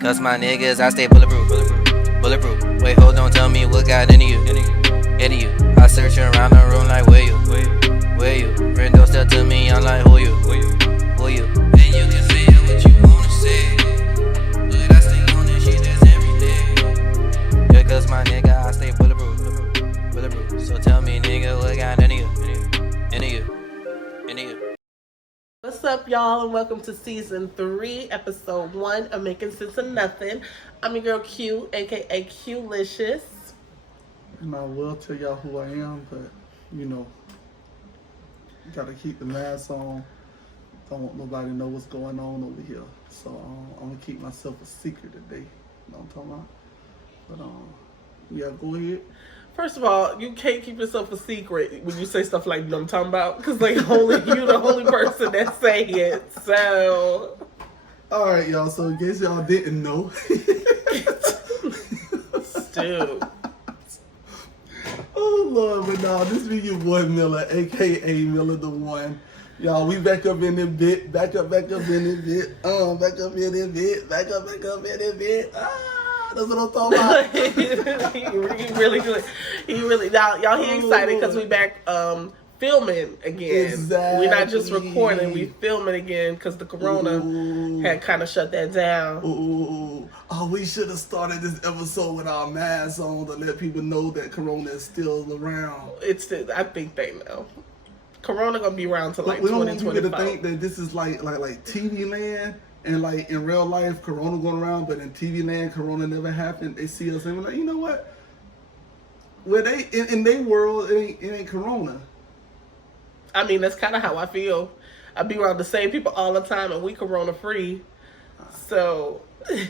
Cause my niggas, I stay bulletproof. Bulletproof. Wait, hold on, tell me what got into you. Into you. I search around the room like, where you? Where you? Friend don't step to me, I'm like, who you? Who you? And you can say what you wanna say. But I stay on this shit, that's everything. Yeah, cause my nigga, I stay bulletproof. Bulletproof. So tell me, nigga, what got into you? Into you. Into you. What's up, y'all, and welcome to season 3, episode 1 of Making Sense of Nothing. I'm your girl Q, aka Q-licious. And I will tell y'all who I am, but you know, gotta keep the mask on. Don't want nobody to know what's going on over here. So I'm gonna keep myself a secret today. You know what I'm talking about? But yeah, go ahead. First of all, you can't keep yourself a secret when you say stuff like, you know what I'm talking about? Because like only you're the only person that say it. So alright, y'all, so in case y'all didn't know. Dude. Oh Lord, but nah, this be your boy Miller, aka Miller the One. Y'all, we back up in this bit, back up in this bit, back up in this bit, back up in this bit. That's what I'm talking about. he really good. He really now y'all he excited because we back filming again. Exactly. We're not just recording, we filming again because the corona had kind of shut that down. Ooh. Oh, we should have started this episode with our masks on to let people know that corona is still around. I think they know. Corona gonna be around till like we don't want people 2025. to think that this is like TV land. And like in real life, Corona going around, but in TV land, Corona never happened. They see us and we're like, you know what? Where they in their world, it ain't Corona. I mean, that's kind of how I feel. I be around the same people all the time, and we Corona free. So,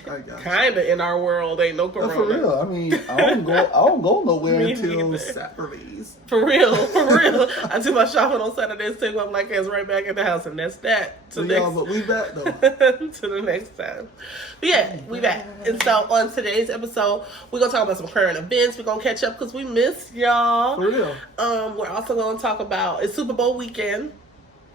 kind of in our world, ain't no Corona. For real. I mean, I don't go nowhere until neither. Saturdays. For real. I do my shopping on Saturdays, take my black ass right back in the house, and that's that. But we back though. To the next time. But yeah, we back. And so on today's episode, we're gonna talk about some current events. We're gonna catch up because we miss y'all. For real. We're also gonna talk about it's Super Bowl weekend.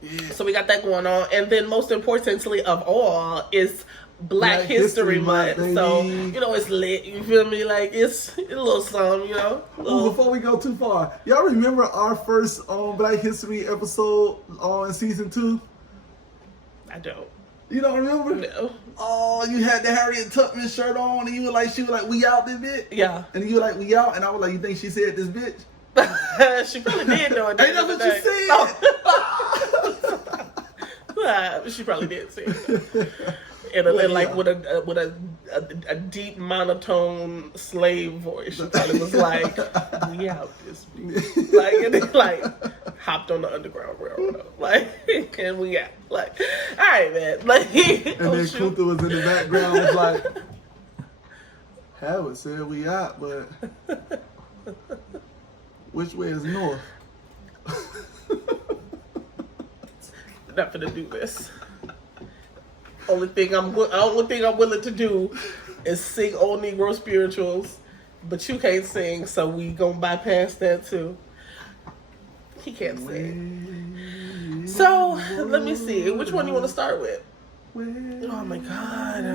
Yeah. So we got that going on, and then most importantly of all is Black History Month. So, you know, it's lit. You feel me? Like, it's a little something, you know? Ooh, before we go too far, y'all remember our first Black History episode in season 2? I don't. You don't remember? No. Oh, you had the Harriet Tubman shirt on, and you were like, she was like, we out this bitch? Yeah. And you were like, we out? And I was like, you think she said this bitch? She probably did know it. Ain't that what you said? She probably did say it. And like with a deep monotone slave voice, she probably was like, "We out this bitch." Like, and then like hopped on the Underground Railroad, like, and we out. Like, all right, man. Like, and then Kunta was in the background, was like, Howard said we out, but which way is north? Not gonna do this. Only thing I'm willing to do is sing old Negro spirituals, but you can't sing, so we gonna bypass that too. He can't sing. So let me see. Which one you want to start with? Oh my God!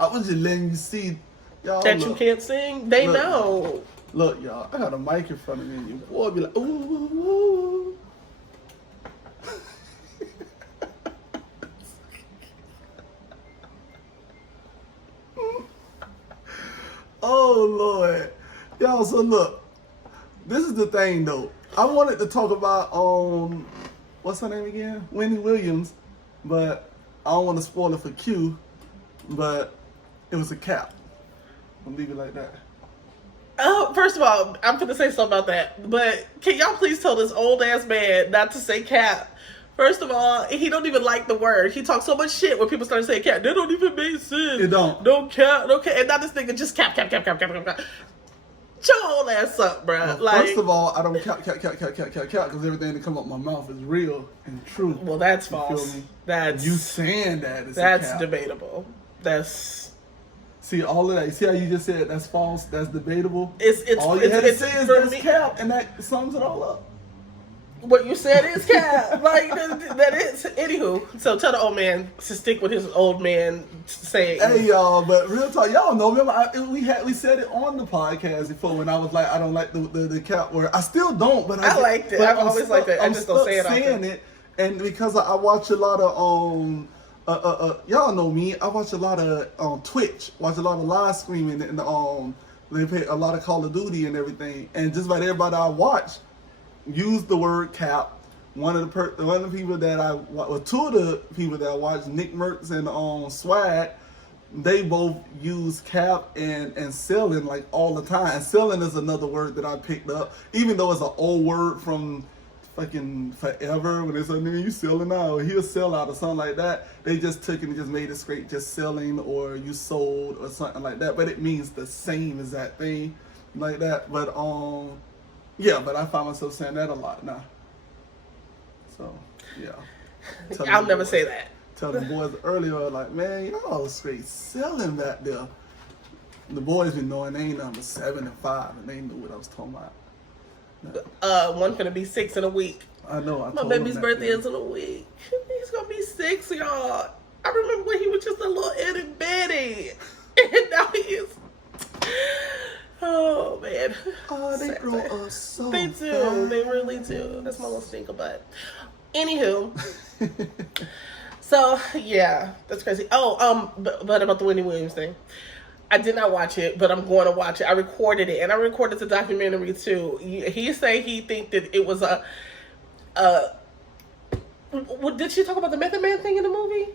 I was just letting you see, y'all. That you can't sing. They know. Look, y'all. I got a mic in front of me, and your boy be like, ooh, ooh, ooh. Oh Lord, y'all. So look, this is the thing though. I wanted to talk about what's her name again? Wendy Williams, but I don't want to spoil it for Q. But it was a cap. I'll leave it like that. Oh, first of all, I'm gonna say something about that. But can y'all please tell this old ass man not to say cap? First of all, he don't even like the word. He talks so much shit when people start saying cap. They don't even make sense. It don't. No cap, no cap. And now this nigga just cap. Shut your old ass up, bro. Well, like, first of all, I don't cap because everything that come up my mouth is real and true. Well, that's You false. feel me? That's You saying that is that's a cap. debatable. That's See, all of that. You see how you just said that's false? That's debatable? it's all you had to say is for that's me. cap, and that sums it all up. What you said is cap. Like, that is. Anywho, so tell the old man to stick with his old man saying. Hey y'all, but real talk, y'all know. Remember, we said it on the podcast before when I was like, I don't like the cap word. I still don't, but I liked it. I've always liked it. I just don't say it often. And because I watch a lot of y'all know me. I watch a lot of Twitch, watch a lot of live streaming, and they play a lot of Call of Duty and everything. And just about everybody I watch use the word cap. One of the people that two of the people that I watch, Nick Mertz and Swag, they both use cap and selling like all the time. And selling is another word that I picked up, even though it's an old word from fucking forever. When they say, "Man, you selling out," he'll sell out or something like that. They just took it and just made it straight, just selling or you sold or something like that. But it means the same as that thing, like that. But yeah. But I find myself saying that a lot now. So yeah. I'll never say that. Tell the boys earlier, like, man, y'all straight selling back there. The boys been knowing they ain't number 7 and 5, and they knew what I was talking about. One's gonna be 6 in a week. I know. My baby's birthday is in a week. He's gonna be 6, y'all. I remember when he was just a little itty bitty, and now he is. Oh man. Oh, they grow up so They do. fast. They really do. That's my little stinker butt. Anywho. So yeah, that's crazy. Oh, but about the Wendy Williams thing. I did not watch it, but I'm going to watch it. I recorded it, and I recorded the documentary too. He say he think that it was did she talk about the Method Man thing in the movie?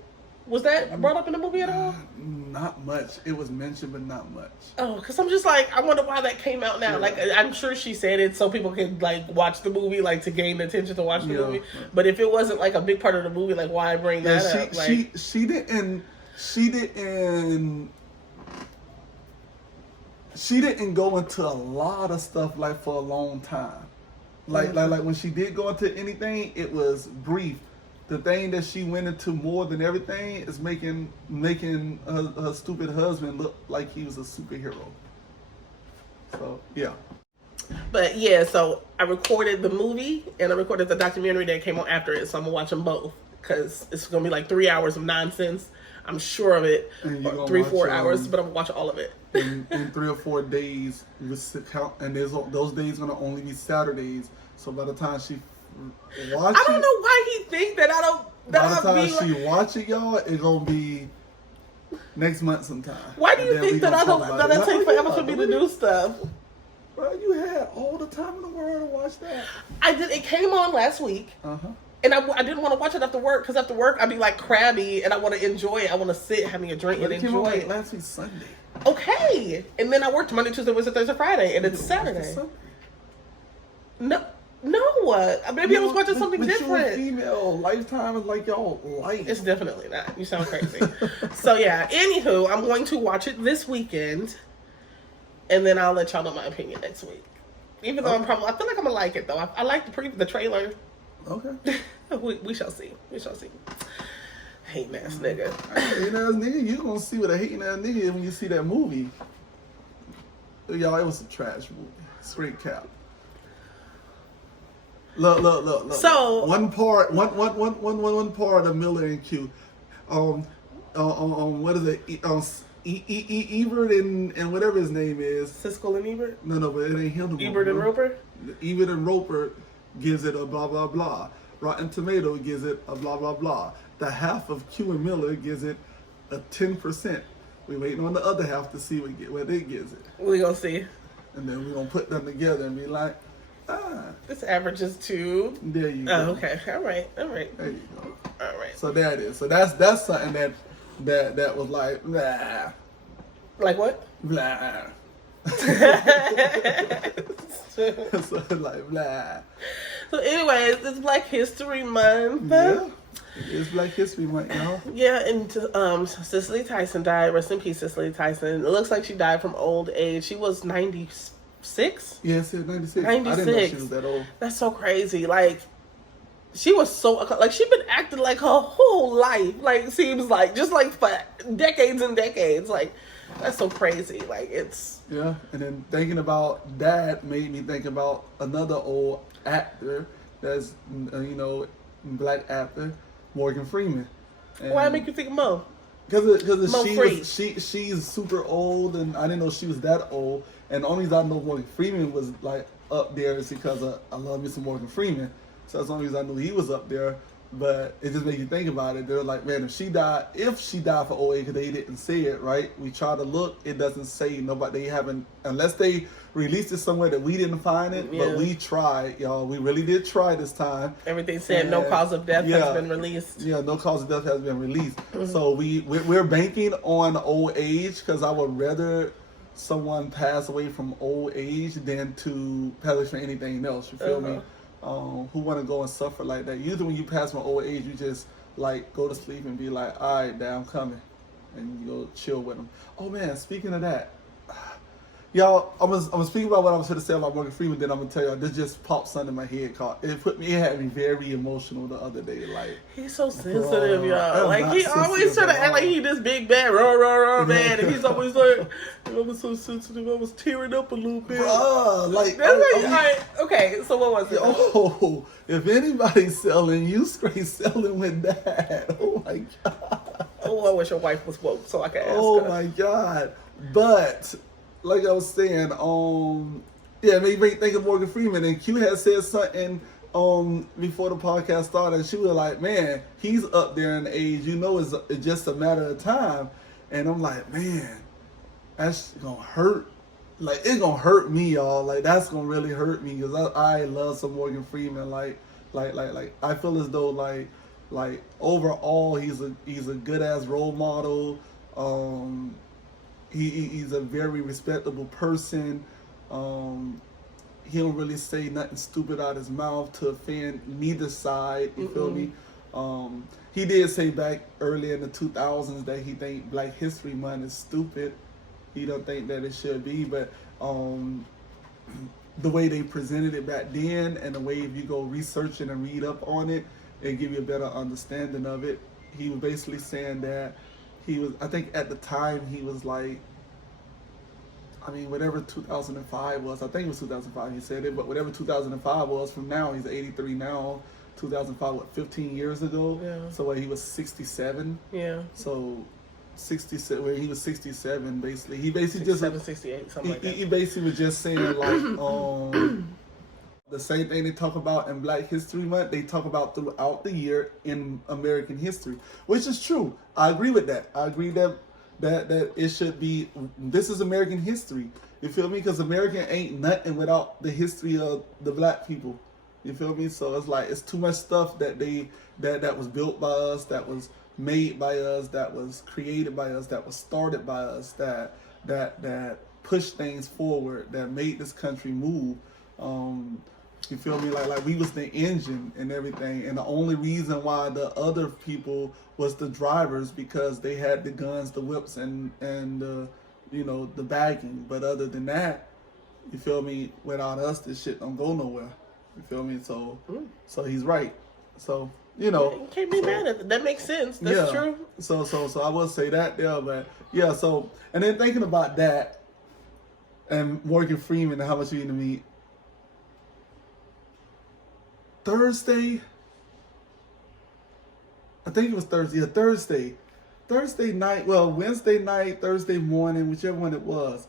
Was that brought up in the movie at all? Not much. It was mentioned, but not much. Oh, because I'm just like, I wonder why that came out now. Yeah. Like, I'm sure she said it so people can like watch the movie, like to gain the attention to watch the movie. But if it wasn't like a big part of the movie, like why bring that up? Like, she didn't go into a lot of stuff like for a long time. Like when she did go into anything, it was brief. The thing that she went into more than everything is making her stupid husband look like he was a superhero. So yeah. But yeah, so I recorded the movie and I recorded the documentary that came on after it. So I'm gonna watch them both because it's gonna be like 3 hours of nonsense. I'm sure of it. 3-4 hours, but I'm gonna watch all of it. in 3 or 4 days, and those days gonna only be Saturdays. So by the time she watch I don't know why he think that I don't. By the time she watch it, y'all, it's gonna be next month sometime. Why do you think that I don't? That it take forever for me to do stuff? Bro, you had all the time in the world to watch that. I did. It came on last week. And I didn't want to watch it after work because after work I'd be like crabby and I want to enjoy it. I want to sit, have me a drink, and enjoy it. Last week Sunday. Okay, and then I worked Monday, Tuesday, Wednesday, Thursday, Friday, and it's Saturday. No. Maybe I was watching something different. Female Lifetime is like y'all life. It's definitely not. You sound crazy. So yeah. Anywho, I'm going to watch it this weekend, and then I'll let y'all know my opinion next week. Even though I feel like I'm gonna like it though. I like the trailer. Okay. we shall see. We shall see. Hating ass nigga. Hating ass nigga. You gonna see what a hating ass nigga is when you see that movie. Y'all, it was a trash movie. Straight cap. Look. So one part of Miller and Q. What is it? Ebert and whatever his name is. Siskel and Ebert? No, but it ain't him. Ebert and Roper? Ebert and Roper gives it a blah blah blah. Rotten Tomato gives it a blah blah blah. The half of Q and Miller gives it a 10%. We're waiting on the other half to see what they gives it. We gonna see. And then we're gonna put them together and be like, this averages to. There you go. Oh, okay. All right. There you go. All right. So that is. So that's something that was like, blah. Like what? Blah. So like blah. So anyways, it's Black History Month. Yeah. It's Black History Month, y'all. Yeah, and Cicely Tyson died. Rest in peace, Cicely Tyson. It looks like she died from old age. She was 96? Yeah, it said 96. 96. I didn't know she was that old. That's so crazy. Like, she was so, like, she been acting like her whole life. Like, seems like, just like for decades and decades. Like, that's so crazy. Like, it's... Yeah, and then thinking about that made me think about another old actor, that's black actor Morgan Freeman. Why make you think of Mo? Because Mo Free. she's super old, and I didn't know she was that old. And the only reason I know Morgan Freeman was like up there is because I love me some Morgan Freeman. So that's the only reason I knew he was up there. But it just made you think about it. They're like, man, if she died for old age, because they didn't say it, right? We try to look, it doesn't say nobody. They haven't, unless they released it somewhere that we didn't find it. Yeah. But we tried, y'all. We really did try this time. Everything said no cause of death has been released. Yeah, no cause of death has been released. So we're banking on old age, because I would rather someone pass away from old age than to pass away from anything else. You feel me? Who want to go and suffer like that? Usually when you pass from old age, you just like go to sleep and be like, all right, Dad, I'm coming, and you go chill with them. Oh man, speaking of that, y'all, I'm speaking about what I was going to say about Morgan Freeman. Then I'm gonna tell y'all this just popped something in my head. It had me very emotional the other day. Like, he's so sensitive, y'all. I'm Like, not he always try to act like he this big bad man, and he's always like, I was so sensitive, I was tearing up a little bit. Like, okay, so what was it? Oh, if anybody's selling, you straight selling with that. Oh my God. Oh, I wish your wife was woke so I could ask her. Oh my God. But like I was saying, yeah, it made me think of Morgan Freeman, and Q had said something before the podcast started, and she was like, man, he's up there in age, it's just a matter of time. And I'm like, man, that's gonna hurt. Like, it's gonna hurt me, y'all. Like, that's gonna really hurt me, because I love some Morgan Freeman. Like I feel as though like overall he's a good ass role model. He's a very respectable person. He don't really say nothing stupid out his mouth to offend neither side. You feel me? He did say back earlier in the 2000s that he think Black History Month is stupid. He don't think that it should be, but the way they presented it back then, and the way if you go research it and read up on it, it give you a better understanding of it. He was basically saying that I think at the time he was like, I mean, whatever 2005 was, I think it was 2005 he said it, but whatever 2005 was, from now, he's 83 now, 2005, 15 years ago? Yeah. So he was 67? Yeah. So 67, where he was 67, basically. He basically 67, 68, something like that. He basically was just saying, like, the same thing they talk about in Black History Month, they talk about throughout the year in American history, which is true. I agree with that. I agree that it should be, this is American history. You feel me? Because American ain't nothing without the history of the black people. You feel me? So it's like, it's too much stuff that was built by us, that was made by us, that was created by us, that was started by us, that pushed things forward, that made this country move. You feel me? Like we was the engine and everything, and the only reason why the other people was the drivers, because they had the guns, the whips, and the bagging. But other than that, you feel me? Without us, this shit don't go nowhere. You feel me? So he's right. So you can't be mad at that. That makes sense. That's true. So I will say that there, but yeah. So and then thinking about that, and Morgan Freeman and how much you need to meet. Thursday, I think it was Thursday. Yeah, Thursday night. Well, Wednesday night, Thursday morning, whichever one it was.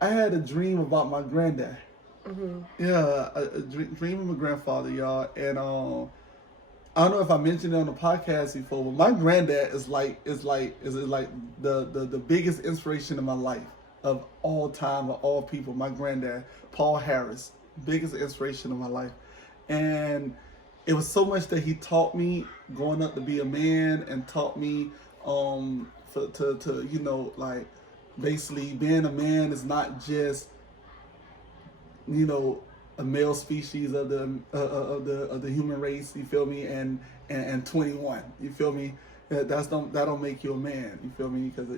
I had a dream about my granddad. Yeah, a dream of my grandfather, y'all. And I don't know if I mentioned it on the podcast before, but my granddad is like the biggest inspiration in my life of all time, of all people. My granddad, Paul Harris, biggest inspiration of my life. And it was so much that he taught me growing up to be a man, and taught me to like basically being a man is not just a male species of the human race. You feel me? And 21. You feel me? That don't make you a man. You feel me? Because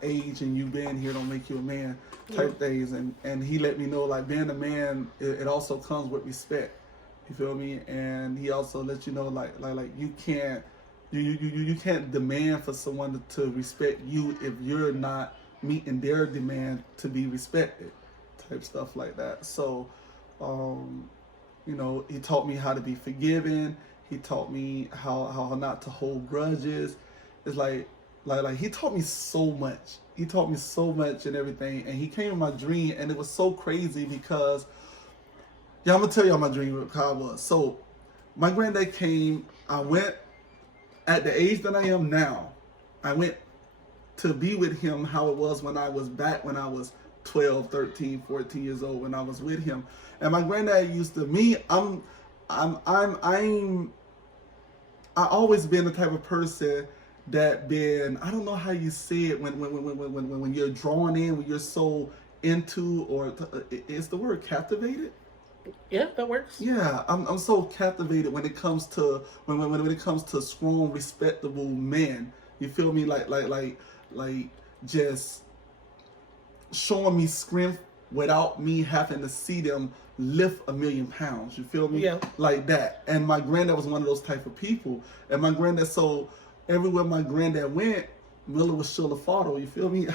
age and you being here don't make you a man type things. And he let me know, like, being a man, it also comes with respect. You feel me? And he also let you know, like you can't demand for someone to respect you if you're not meeting their demand to be respected, type stuff like that. So You know, he taught me how to be forgiving. He taught me how not to hold grudges. It's like he taught me so much. He taught me so much and everything. And he came in my dream, and it was so crazy because, yeah, I'm gonna tell y'all my dream how it was. So my granddad came. I went at the age that I am now. I went to be with him how it was when I was 12, 13, 14 years old when I was with him. And my granddad used to I always been the type of person that been, I don't know how you say it when you're drawn in, when you're so into, or is the word captivated? Yeah, that works. Yeah, I'm so captivated when it comes to when it comes to strong, respectable men. You feel me? Like just showing me strength without me having to see them lift 1,000,000 pounds. You feel me? Yeah. Like that. And my granddad was one of those type of people. And my granddad, so everywhere my granddad went, Miller was still a father. You feel me?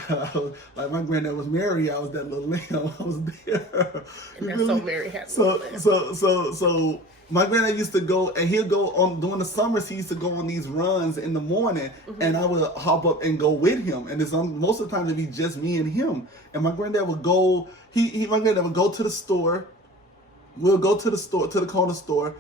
Like my granddad was Mary, I was that little lamb. I was there. And that's so very happy. So my granddad used to go, and he'll go on during the summers. He used to go on these runs in the morning, and I would hop up and go with him. And it's most of the time it'd be just me and him. And my granddad would go. My granddad would go to the store. We'll go to the store, to the corner store,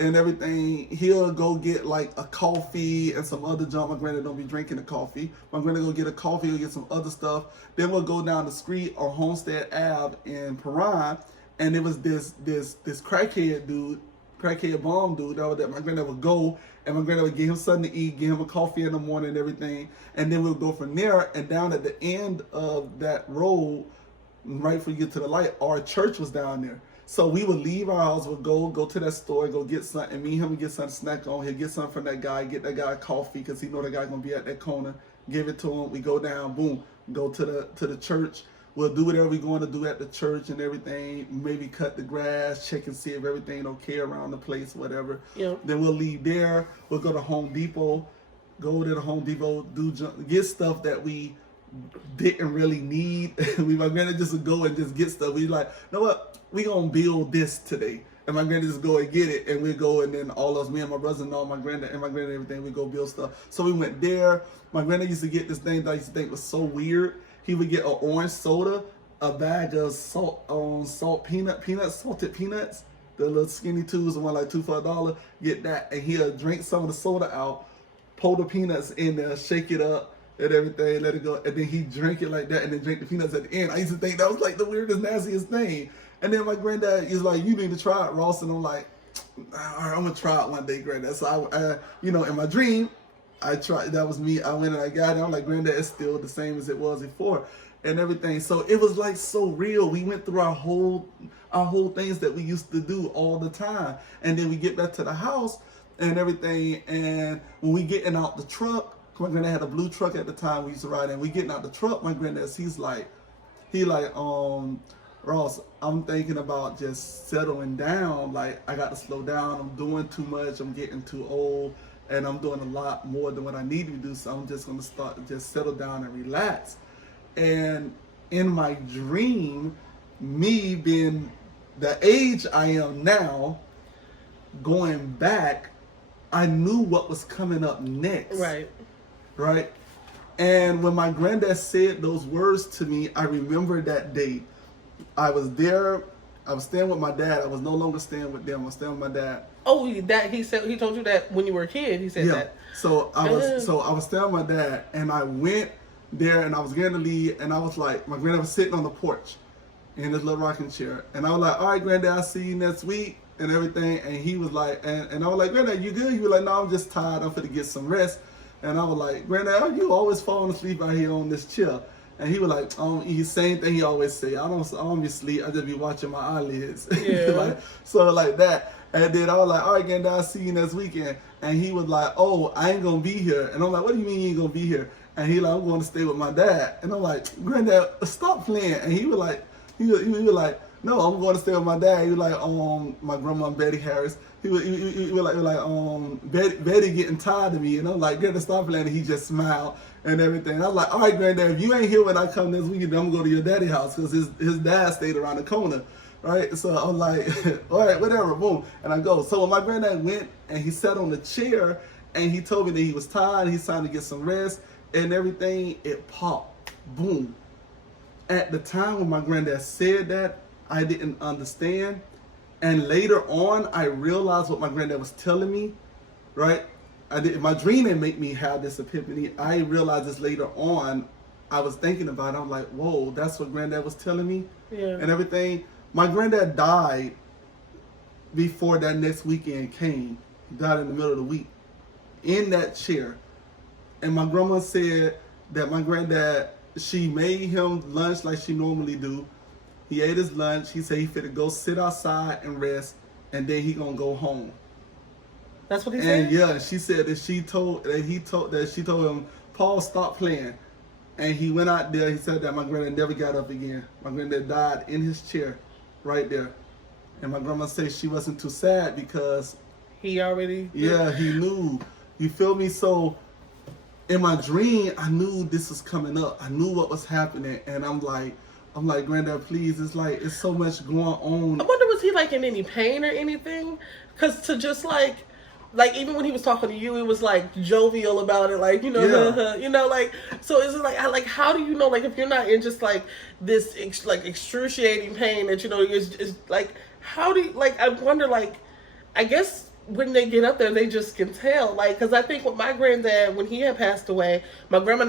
and everything. He'll go get like a coffee and some other junk. My granddad don't be drinking the coffee. My granddad go get a coffee, he'll get some other stuff. Then we'll go down the street on Homestead Ave in Paran. And it was this crackhead bomb dude that my granddad would go, and my granddad would give him something to eat, give him a coffee in the morning and everything. And then we'll go from there, and down at the end of that road, right before you get to the light, our church was down there. So we would leave our house, we'd go to that store, go get something, and me and him would get something to snack on. He'll get something from that guy, get that guy coffee, because he know that guy gonna be at that corner. Give it to him. We go down, boom, go to the church. We'll do whatever we're going to do at the church and everything. Maybe cut the grass, check and see if everything okay around the place, whatever. Yeah. Then we'll leave there. We'll go to Home Depot. Go to the Home Depot, get stuff that we didn't really need. My granddad just would go and just get stuff. We like, you know what? We gonna build this today. And my granddad just go and get it, and we go, and then all us, me and my brother-in-law, my granddad and everything, we go build stuff. So we went there. My granddad used to get this thing that I used to think was so weird. He would get an orange soda, a bag of salted peanuts, the little skinny tubes, the one like $2 for $1. Get that, and he'll drink some of the soda out, pour the peanuts in there, shake it up and everything, let it go, and then he drink it like that, and then drink the peanuts at the end. I used to think that was like the weirdest, nastiest thing. And then my granddad is like, "You need to try it, Ross." And I'm like, "All right, I'm gonna try it one day, granddad." So I in my dream, I tried. That was me. I went and I got it. I'm like, "Granddad, it's still the same as it was before," and everything. So it was like so real. We went through our whole things that we used to do all the time, and then we get back to the house and everything. And when we getting out the truck, my granddad had a blue truck at the time we used to ride in. We getting out the truck. My granddad, he's like, "Ross, I'm thinking about just settling down. Like, I got to slow down. I'm doing too much. I'm getting too old, and I'm doing a lot more than what I need to do. So I'm just going to just settle down and relax." And in my dream, me being the age I am now, going back, I knew what was coming up next. Right? And when my granddad said those words to me, I remember that day. I was there. I was staying with my dad. I was no longer staying with them. I was staying with my dad. Oh, that he told you that when you were a kid. He said that. So I was staying with my dad, and I went there, and I was getting to leave, and I was like, my granddad was sitting on the porch in his little rocking chair, and I was like, "All right, granddad, I'll see you next week," and everything. And he was like, and I was like, "Granddad, you good?" He was like, "No, I'm just tired. I'm finna get some rest." And I was like, "Granddad, you always falling asleep out here on this chair." And he was like, same thing he always say. I don't be asleep. I just be watching my eyelids. Yeah. So like that. And then I was like, "All right, granddad, I'll see you next weekend." And he was like, "Oh, I ain't gonna be here." And I'm like, "What do you mean you ain't gonna be here?" And he like, "I'm going to stay with my dad." And I'm like, "Granddad, stop playing." And he was like, "No, I'm going to stay with my dad." He was like, my grandma Betty Harris. He was like, Betty getting tired of me. And I'm like, "Granddad, stop playing." And he just smiled and everything. And I was like, "All right, granddad, if you ain't here when I come this weekend, I'm gonna go to your daddy's house," because his dad stayed around the corner. right? So I'm like, all right, whatever, boom. And I go. So when my granddad went and he sat on the chair and he told me that he was tired, he's trying to get some rest and everything, it popped. Boom. At the time when my granddad said that, I didn't understand. And later on, I realized what my granddad was telling me, right? My dream didn't make me have this epiphany. I realized this later on. I was thinking about it. I'm like, whoa, that's what granddad was telling me? Yeah. And everything. My granddad died before that next weekend came. He died in the middle of the week in that chair. And my grandma said that my granddad, she made him lunch like she normally do. He ate his lunch. He said he finna go sit outside and rest, and then he gonna go home. That's what he And said? yeah, she said that she told him, Paul, stop playing. And he went out there. He said that my granddad never got up again. My granddad died in his chair, right there. And my grandma said she wasn't too sad because He already... yeah, he knew. You feel me? So in my dream, I knew this was coming up. I knew what was happening, and I'm like, granddad, please. It's like it's so much going on. I wonder, was he like in any pain or anything? Because to just like even when he was talking to you, it was like jovial about it, like, you know, Yeah. you know, like, so is it like how do you know, like, if you're not in just like this like excruciating pain that, you know, is like, how do you, like, I wonder, like, I guess when they get up there, they just can tell, like, because I think with my granddad, when he had passed away, my grandma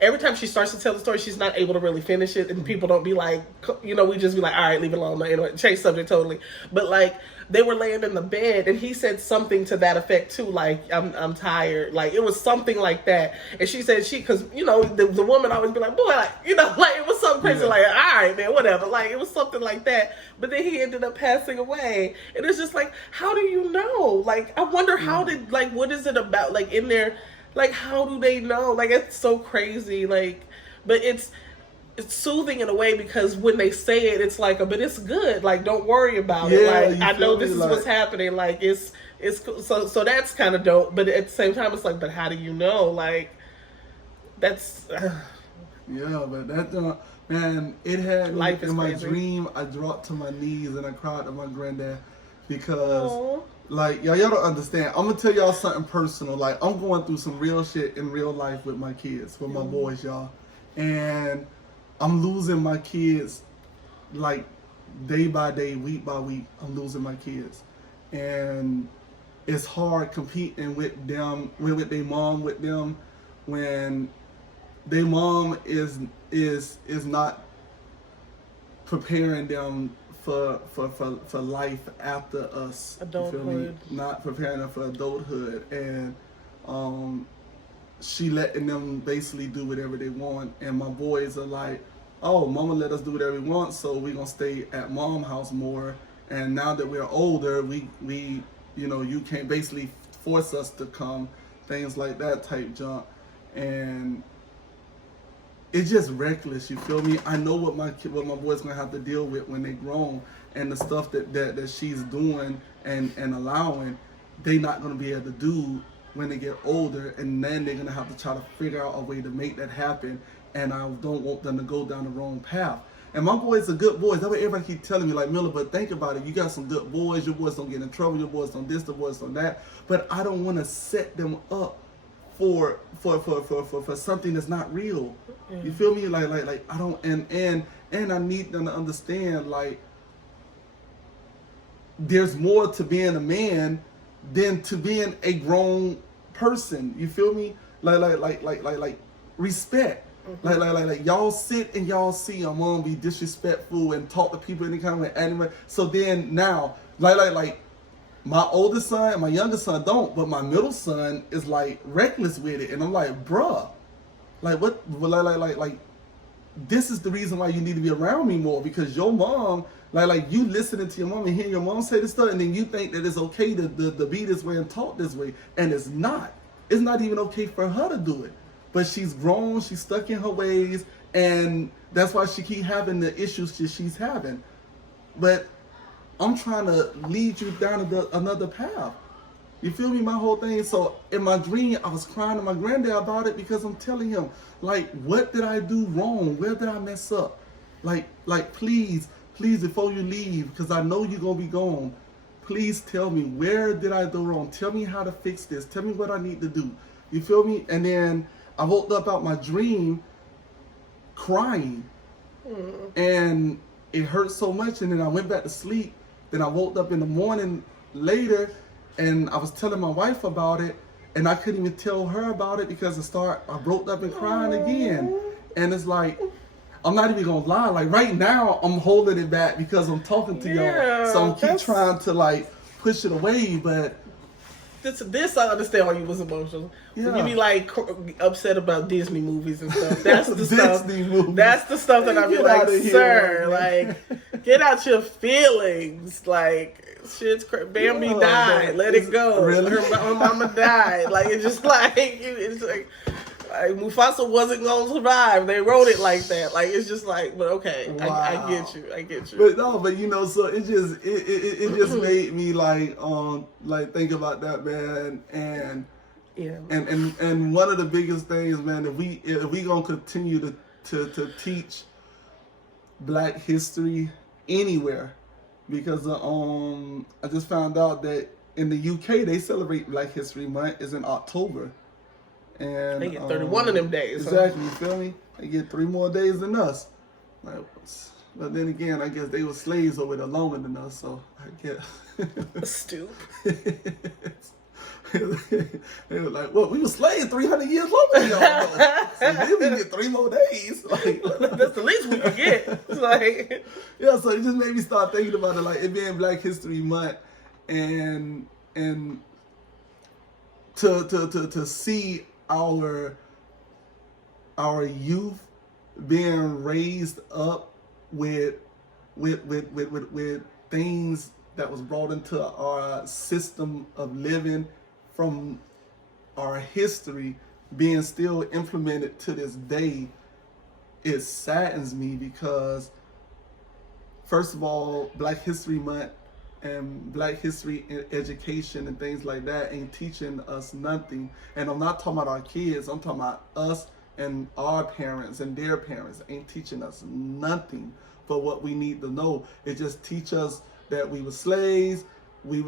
every time she starts to tell the story, she's not able to really finish it, and people don't be like, you know, we just be like, all right, leave it alone, anyway, change subject totally. But like, they were laying in the bed, and he said something to that effect too, like, I'm tired, like, it was something like that. And she said because, you know, the woman always be like, boy, like, you know, like, it was something crazy, like, all right, man, whatever, like, it was something like that. But then he ended up passing away, and it's just like, how do you know? Like, I wonder how did, like, what is it about, like, in there? Like, how do they know? Like, it's so crazy. Like, but it's soothing in a way, because when they say it, it's like, but it's good. Like, don't worry about it. Like, I know this is what's happening. Like, it's so that's kind of dope. But at the same time, it's like, but how do you know? Like, that's Yeah, but that man, it had Life me is in my crazy. dream. I dropped to my knees and I cried to my granddad because, Aw. like, y'all don't understand. I'm gonna tell y'all something personal. Like, I'm going through some real shit in real life with my kids, with my boys, y'all, and I'm losing my kids, like, day by day, week by week. I'm losing my kids, and it's hard competing with them, with their mom, with them, when their mom is not preparing them for life after us. You feel me? Adulthood. Not preparing them for adulthood, and she letting them basically do whatever they want. And my boys are like, oh, mama let us do whatever we want, so we gonna stay at mom's house more. And now that we're older, we you know, you can't basically force us to come, things like that type junk. And it's just reckless, you feel me? I know what my boys gonna have to deal with when they grown, and the stuff that she's doing and allowing, they not gonna be able to do when they get older, and then they're gonna have to try to figure out a way to make that happen. And I don't want them to go down the wrong path. And my boys are good boys. That's what everybody keep telling me, like, Miller, but think about it. You got some good boys. Your boys don't get in trouble. Your boys don't this, the boys don't that. But I don't want to set them up for something that's not real. You feel me? Like I don't, and I need them to understand, like, there's more to being a man than to being a grown person. You feel me? Like respect. Like y'all sit and y'all see your mom be disrespectful and talk to people any kind of way, anyway. So then now, like my oldest son and my youngest son don't, but my middle son is like reckless with it, and I'm like, bruh, like what? Like this is the reason why you need to be around me more, because your mom, like you listening to your mom and hearing your mom say this stuff, and then you think that it's okay to be this way and talk this way, and it's not. It's not even okay for her to do it. But she's grown, she's stuck in her ways, and that's why she keep having the issues that she's having. But I'm trying to lead you down another path. You feel me? My whole thing. So in my dream, I was crying to my granddad about it, because I'm telling him, like, what did I do wrong? Where did I mess up? Like please, please, before you leave, because I know you're going to be gone, please tell me, where did I do wrong? Tell me how to fix this. Tell me what I need to do. You feel me? And then I woke up out my dream crying. And it hurt so much. And then I went back to sleep. Then I woke up in the morning later, and I was telling my wife about it. And I couldn't even tell her about it because I broke up and crying again. And it's like, I'm not even gonna lie. Like right now, I'm holding it back because I'm talking to y'all. So I'm keep trying to like push it away. But this I understand why you was emotional. Yeah. When you be like upset about Disney movies and stuff. That's the stuff. Disney movies. That's the stuff that I be Get like, outta here, sir, man. like, get out your feelings. Like, shit's crazy. Bambi Yeah, died. man. Let it go. Really? Her mama died. Like, it's just like, it's like Mufasa wasn't gonna survive. They wrote it like that. Like, it's just like, but okay, Wow. I get you. I get you. But no, but you know, so it just made me like think about that, man. And yeah. and one of the biggest things, man, if we gonna continue to teach Black history anywhere, because I just found out that in the UK they celebrate Black History Month is in October. And They get 31 of them days. Exactly, you feel me? They get 3 more days than us. Like, but then again, I guess they were slaves over there longer than us, so I guess. Stupid. They were like, well, we were slaves 300 years longer than y'all. So then we get 3 more days. Like, that's the least we could get. It's like, yeah, so it just made me start thinking about it, like it being Black History Month, and to see our youth being raised up with things that was brought into our system of living from our history being still implemented to this day. It saddens me because, first of all, Black History Month and Black history education and things like that ain't teaching us nothing. And I'm not talking about our kids, I'm talking about us and our parents and their parents ain't teaching us nothing for what we need to know. It just teach us that we were slaves, we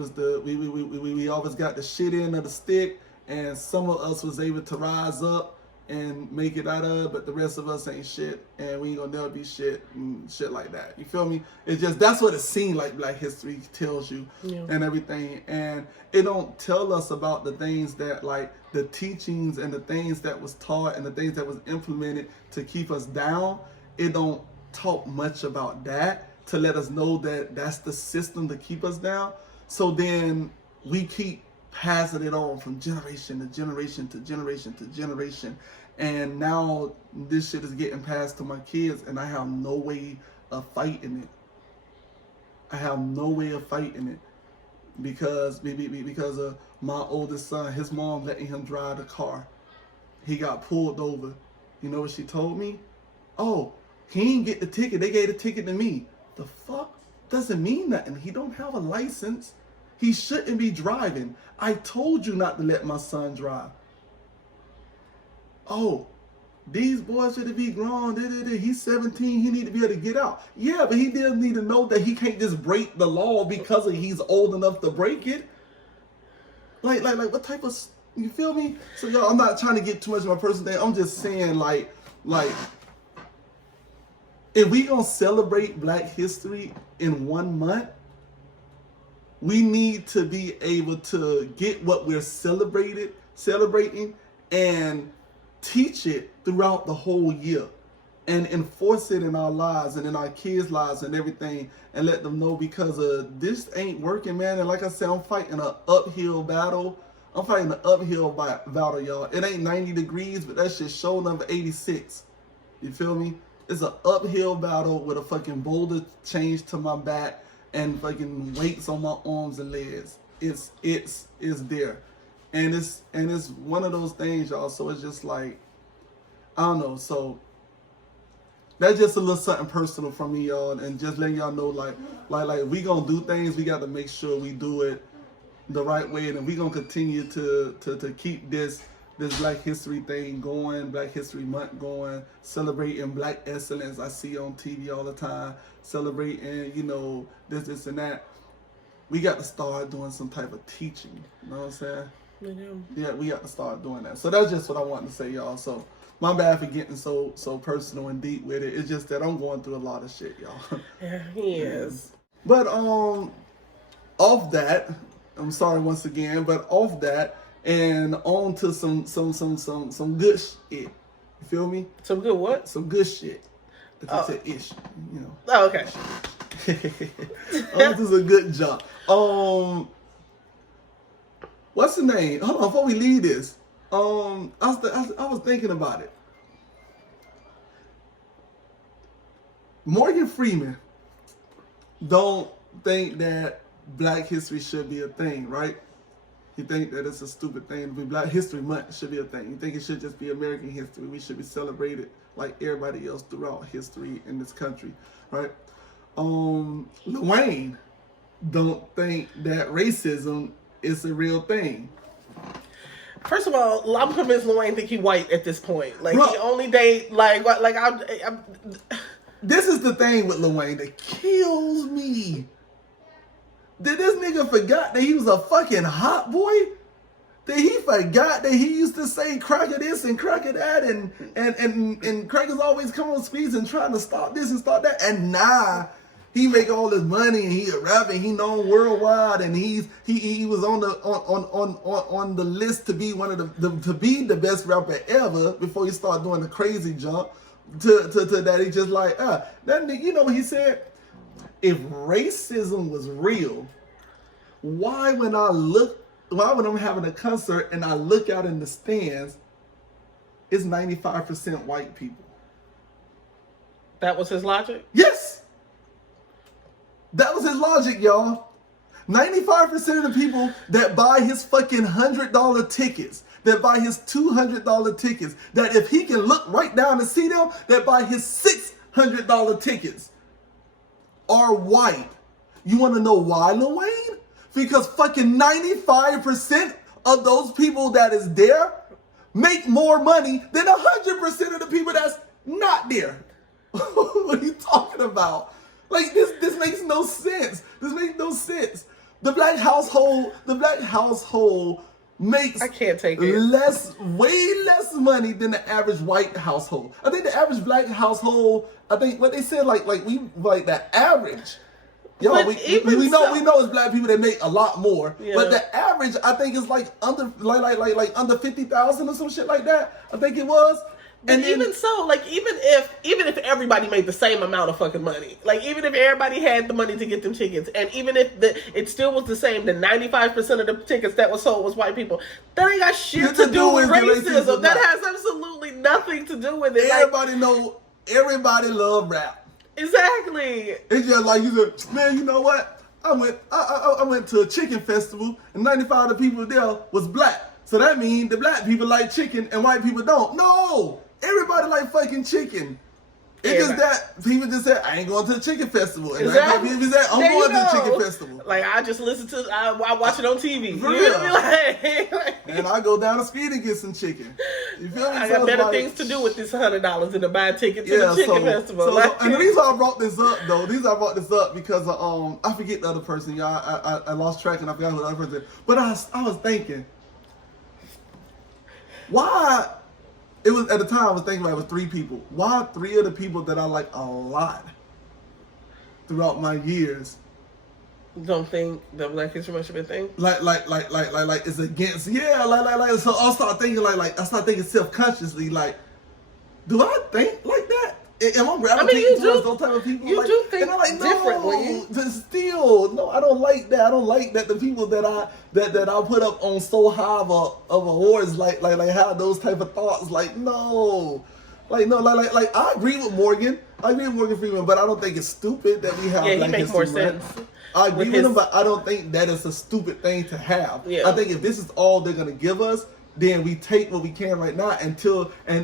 always got the shit end of the stick, and some of us was able to rise up and make it out of it, but the rest of us ain't shit, and we ain't gonna never be shit and shit like that. You feel me? It's just, that's what it seemed like Black history tells you. Yeah. And everything. And it don't tell us about the things that, like, the teachings and the things that was taught and the things that was implemented to keep us down. It don't talk much about that to let us know that that's the system to keep us down. So then we keep passing it on from generation to generation to generation to generation, and now this shit is getting passed to my kids, and I have no way of fighting it. I have no way of fighting it because of my oldest son. His mom letting him drive the car. He got pulled over. You know what she told me? Oh, he didn't get the ticket. They gave the ticket to me. The fuck? Doesn't mean nothing. He don't have a license. He shouldn't be driving. I told you not to let my son drive. Oh, these boys should be grown. He's 17. He need to be able to get out. Yeah, but he doesn't need to know that he can't just break the law because he's old enough to break it. Like what type of, you feel me? So y'all, I'm not trying to get too much of my personal thing. I'm just saying like, if we gonna celebrate Black history in 1 month, we need to be able to get what we're celebrating and teach it throughout the whole year and enforce it in our lives and in our kids' lives and everything, and let them know, because this ain't working, man. And like I said, I'm fighting an uphill battle. Battle, y'all. It ain't 90 degrees, but that shit showing up 86. You feel me? It's an uphill battle with a fucking boulder chained to my back and fucking weights on my arms and legs. It's there. And it's one of those things, y'all. So it's just like, I don't know. So that's just a little something personal from me, y'all. And just letting y'all know, like we gonna do things, we got to make sure we do it the right way. And we gonna continue to keep this this Black History thing going, Black History Month going, celebrating Black excellence. I see on TV all the time, celebrating, you know, this, and that. We got to start doing some type of teaching. You know what I'm saying? Yeah, we got to start doing that. So that's just what I wanted to say, y'all. So my bad for getting so personal and deep with it. It's just that I'm going through a lot of shit, y'all. Yeah, he is. But off that, I'm sorry once again, but off that and on to some good shit. You feel me? Some good what? Some good shit. I just said ish, you know. Oh, okay. On to some good junk. What's the name? Hold on, before we leave this, I was thinking about it. Morgan Freeman don't think that Black history should be a thing, right? You think that it's a stupid thing. Black History Month should be a thing. You think it should just be American history. We should be celebrated like everybody else throughout history in this country, right? Lil Wayne don't think that racism is a real thing. First of all, I'm convinced Lil Wayne think he white at this point. Like, Bro, he only date, I'm this is the thing with Lil Wayne that kills me. Did this nigga forgot that he was a fucking hot boy? That he forgot that he used to say cracker this and cracker that and crackers always come on screens and trying to stop this and stop that, and nah, he make all this money and he a rapper and he known worldwide and he was on the list to be one of to be the best rapper ever before he started doing the crazy jump to that. He just like that nigga, you know what he said? If racism was real, why when I'm having a concert and I look out in the stands, it's 95% white people? That was his logic? Yes! That was his logic, y'all. 95% of the people that buy his fucking $100 tickets, that buy his $200 tickets, that if he can look right down and see them, that buy his $600 tickets, are white. You want to know why, Lil Wayne? Because fucking 95% of those people that is there make more money than 100% of the people that's not there. What are you talking about? Like, this makes no sense. This makes no sense. The black household makes, I can't take it, way less money than the average white household. I think the average black household, I think what they said, like the average. Yo, we know it's black people that make a lot more, yeah. But the average, I think, is like under under 50,000 or some shit like that. I think it was. And even so, like, even if everybody made the same amount of fucking money, like, even if everybody had the money to get them tickets, and even if it still was the same, the 95% of the tickets that was sold was white people, that ain't got shit to do with racism. That has absolutely nothing to do with it. Everybody love rap. Exactly. It's just like you said, man, you know what? I went to a chicken festival, and 95% of the people there was black. So that means the black people like chicken and white people don't. No! Everybody like fucking chicken. It's just that people just said, I ain't going to the chicken festival. And exactly. People said, I'm going to the chicken festival. Like, I just listen to, I watch it on TV. For real. And I go down the street and get some chicken. You feel me? I got better things to do with this $100 than to buy a ticket to the chicken festival. And the reason I brought this up, though, because I forget the other person, y'all. I lost track and I forgot who the other person is. But I was thinking, why? It was at the time I was thinking about it was 3 people. Why 3 of the people that I like a lot throughout my years don't think that Black History Month should be a thing? Like it's against, like. So I'll start thinking like I start thinking self-consciously, like, do I think like that? Am I gravitating towards those type of people? You do think and I'm like, differently. No, I don't like that. I don't like that the people that I put up on so high of a horse, like have those type of thoughts. Like, no. Like I agree with Morgan. I agree with Morgan Freeman, but I don't think it's stupid that we have Black he makes History more Month. sense. I agree with him, but I don't think that is a stupid thing to have. Yeah. I think if this is all they're gonna give us, then we take what we can right now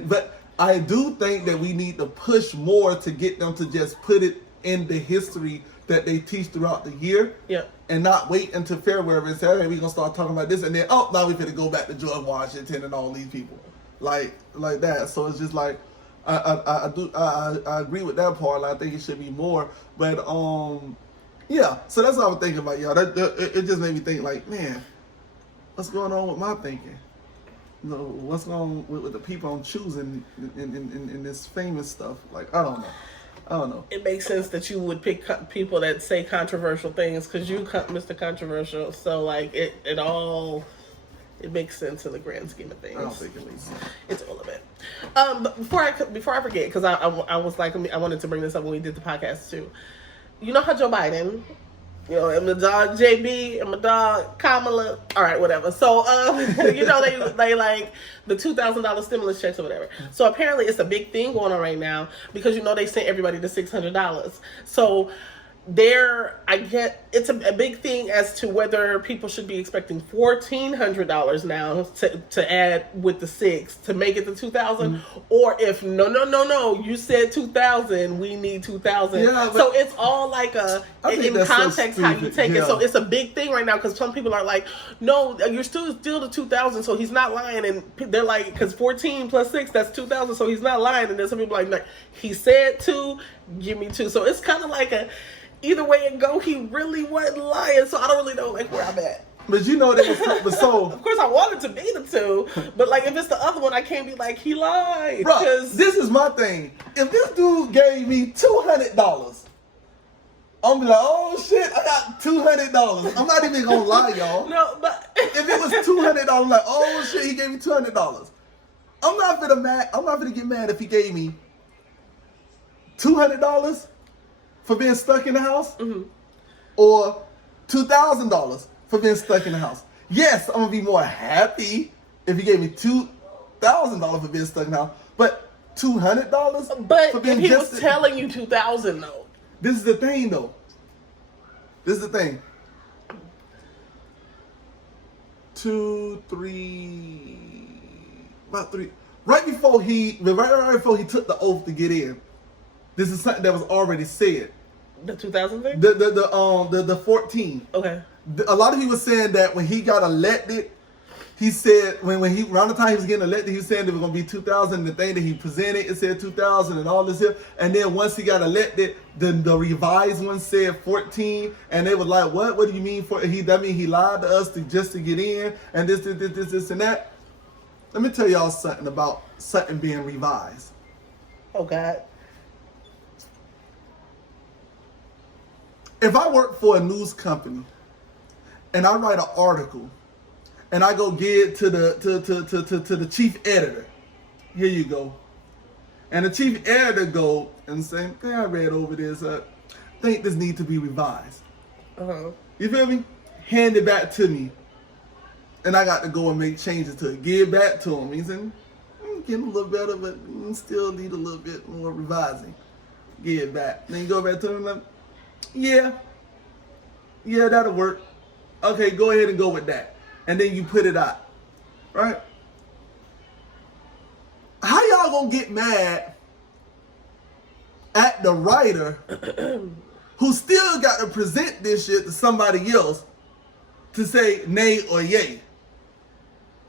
but I do think that we need to push more to get them to just put it in the history that they teach throughout the year. Yeah. And not wait until February and say, okay, we're gonna start talking about this, and then now we're gonna go back to George Washington and all these people, like that. So it's just like I agree with that part. Like, I think it should be more, but yeah. So that's what I was thinking about, y'all. It just made me think, like, man, what's going on with my thinking? You know, what's going on with the people I'm choosing in this famous stuff? Like, I don't know. It makes sense that you would pick people that say controversial things because you, Mr. Controversial. So, like, it makes sense in the grand scheme of things. I don't think it makes sense. It's all of it. But before I forget, because I was like, I wanted to bring this up when we did the podcast too. You know how Joe Biden, you know, and my dog JB and my dog Kamala. All right, whatever. So, you know, they like the $2,000 stimulus checks or whatever. So apparently it's a big thing going on right now because, you know, they sent everybody the $600. So it's a big thing as to whether people should be expecting $1,400 now to add with the $6 to make it to $2,000, or if no, you said $2,000, we need $2,000. Yeah, so it's all like in context so how you take it. So it's a big thing right now because some people are like, no, you're still the $2,000, so he's not lying, and they're like, because 14 plus 6, that's $2,000, so he's not lying, and then some people are like he said 2, give me 2. So it's kind of like either way it go, he really wasn't lying, so I don't really know like where I'm at. But you know, but so of course I wanted to be the 2, but like if it's the other one, I can't be like he lied. Bro, this is my thing. If this dude gave me $200, I'm be like, oh shit, I got $200. I'm not even gonna lie, y'all. No, but if it was $200, I'm like, oh shit, he gave me $200. I'm not gonna get mad if he gave me $200 for being stuck in the house, or $2,000 for being stuck in the house. Yes, I'm gonna be more happy if he gave me $2,000 for being stuck in the house, but $200. But for being if he was telling you $2,000 though. This is the thing, though. This is the thing. 2, 3, about 3. Right before he took the oath to get in. This is something that was already said. The 2000 thing? The 14. Okay. A lot of people saying that when he got elected, he said when he around the time he was getting elected, he was saying there was gonna be 2,000. The thing that he presented, it said 2,000 and all this here. And then once he got elected, then the revised one said 14, and they were like, "What? What do you mean for he? That mean he lied to us just to get in and this and that." Let me tell y'all something about something being revised. Oh God. If I work for a news company and I write an article and I go give it to the chief editor, here you go. And the chief editor go and say, "Hey, I read over this. I think this needs to be revised." You feel me? Hand it back to me, and I got to go and make changes to it. Give it back to him. He said, "Getting a little better, but still need a little bit more revising." Give it back. Then you go back to him like, Yeah, that'll work. Okay, go ahead and go with that. And then you put it out, right? How y'all gonna get mad at the writer who still got to present this shit to somebody else to say nay or yay?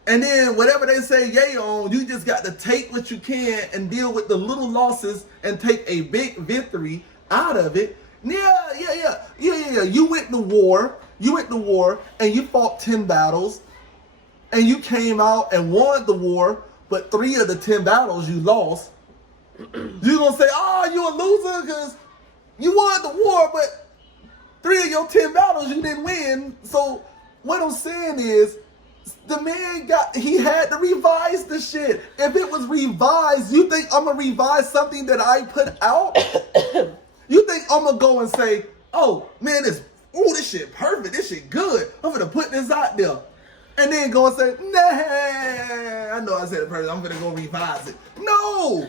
And then whatever they say yay on, you just got to take what you can and deal with the little losses and take a big victory out of it. Yeah. You went to war. And you fought 10 battles. And you came out and won the war, but 3 of the 10 battles you lost. You're going to say, "Oh, you a loser because you won the war, but 3 of your 10 battles you didn't win." So what I'm saying is, the man he had to revise the shit. If it was revised, you think I'm going to revise something that I put out? You think I'm going to go and say, "Oh, man, this shit perfect. This shit good. I'm going to put this out there." And then go and say, "Nah, I know I said it perfect. I'm going to go revise it." No.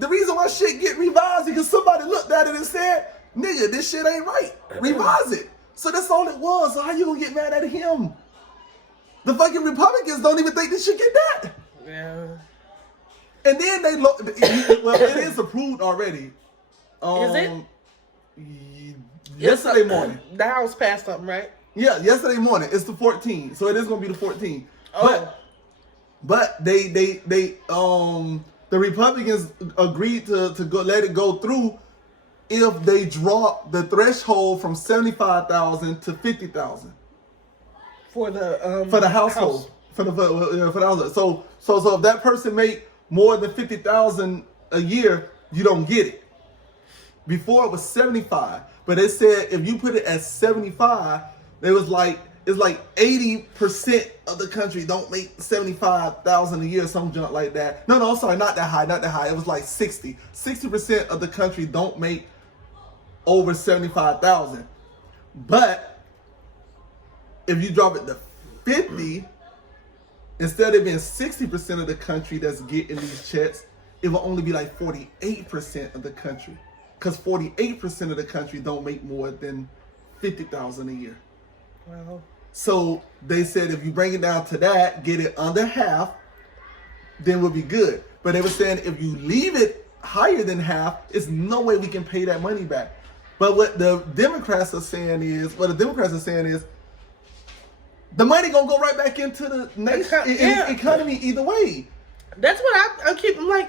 The reason why shit get revised is because somebody looked at it and said, "Nigga, this shit ain't right. Revise it." So that's all it was. So how you going to get mad at him? The fucking Republicans don't even think this should get that. Yeah. And then they look. Well, it is approved already. Is it? yesterday morning. The House passed something, right? Yeah, yesterday morning. It's the 14th, so it is gonna be the 14th. Oh. But the Republicans agreed to go let it go through if they drop the threshold from 75,000 to 50,000 for the household. house. For the household. So if that person make more than 50,000 a year, you don't get it. Before it was 75, but they said if you put it at 75, it's like 80% of the country don't make 75,000 a year, some junk like that. No, sorry, not that high. It was like 60. 60% of the country don't make over 75,000. But if you drop it to 50, instead of being 60% of the country that's getting these checks, it will only be like 48% of the country. Because 48% of the country don't make more than 50,000 a year. Wow. So they said if you bring it down to that, get it under half, then we'll be good. But they were saying if you leave it higher than half, it's no way we can pay that money back. But what the Democrats are saying is, the money gonna go right back into the economy either way. That's what I keep like.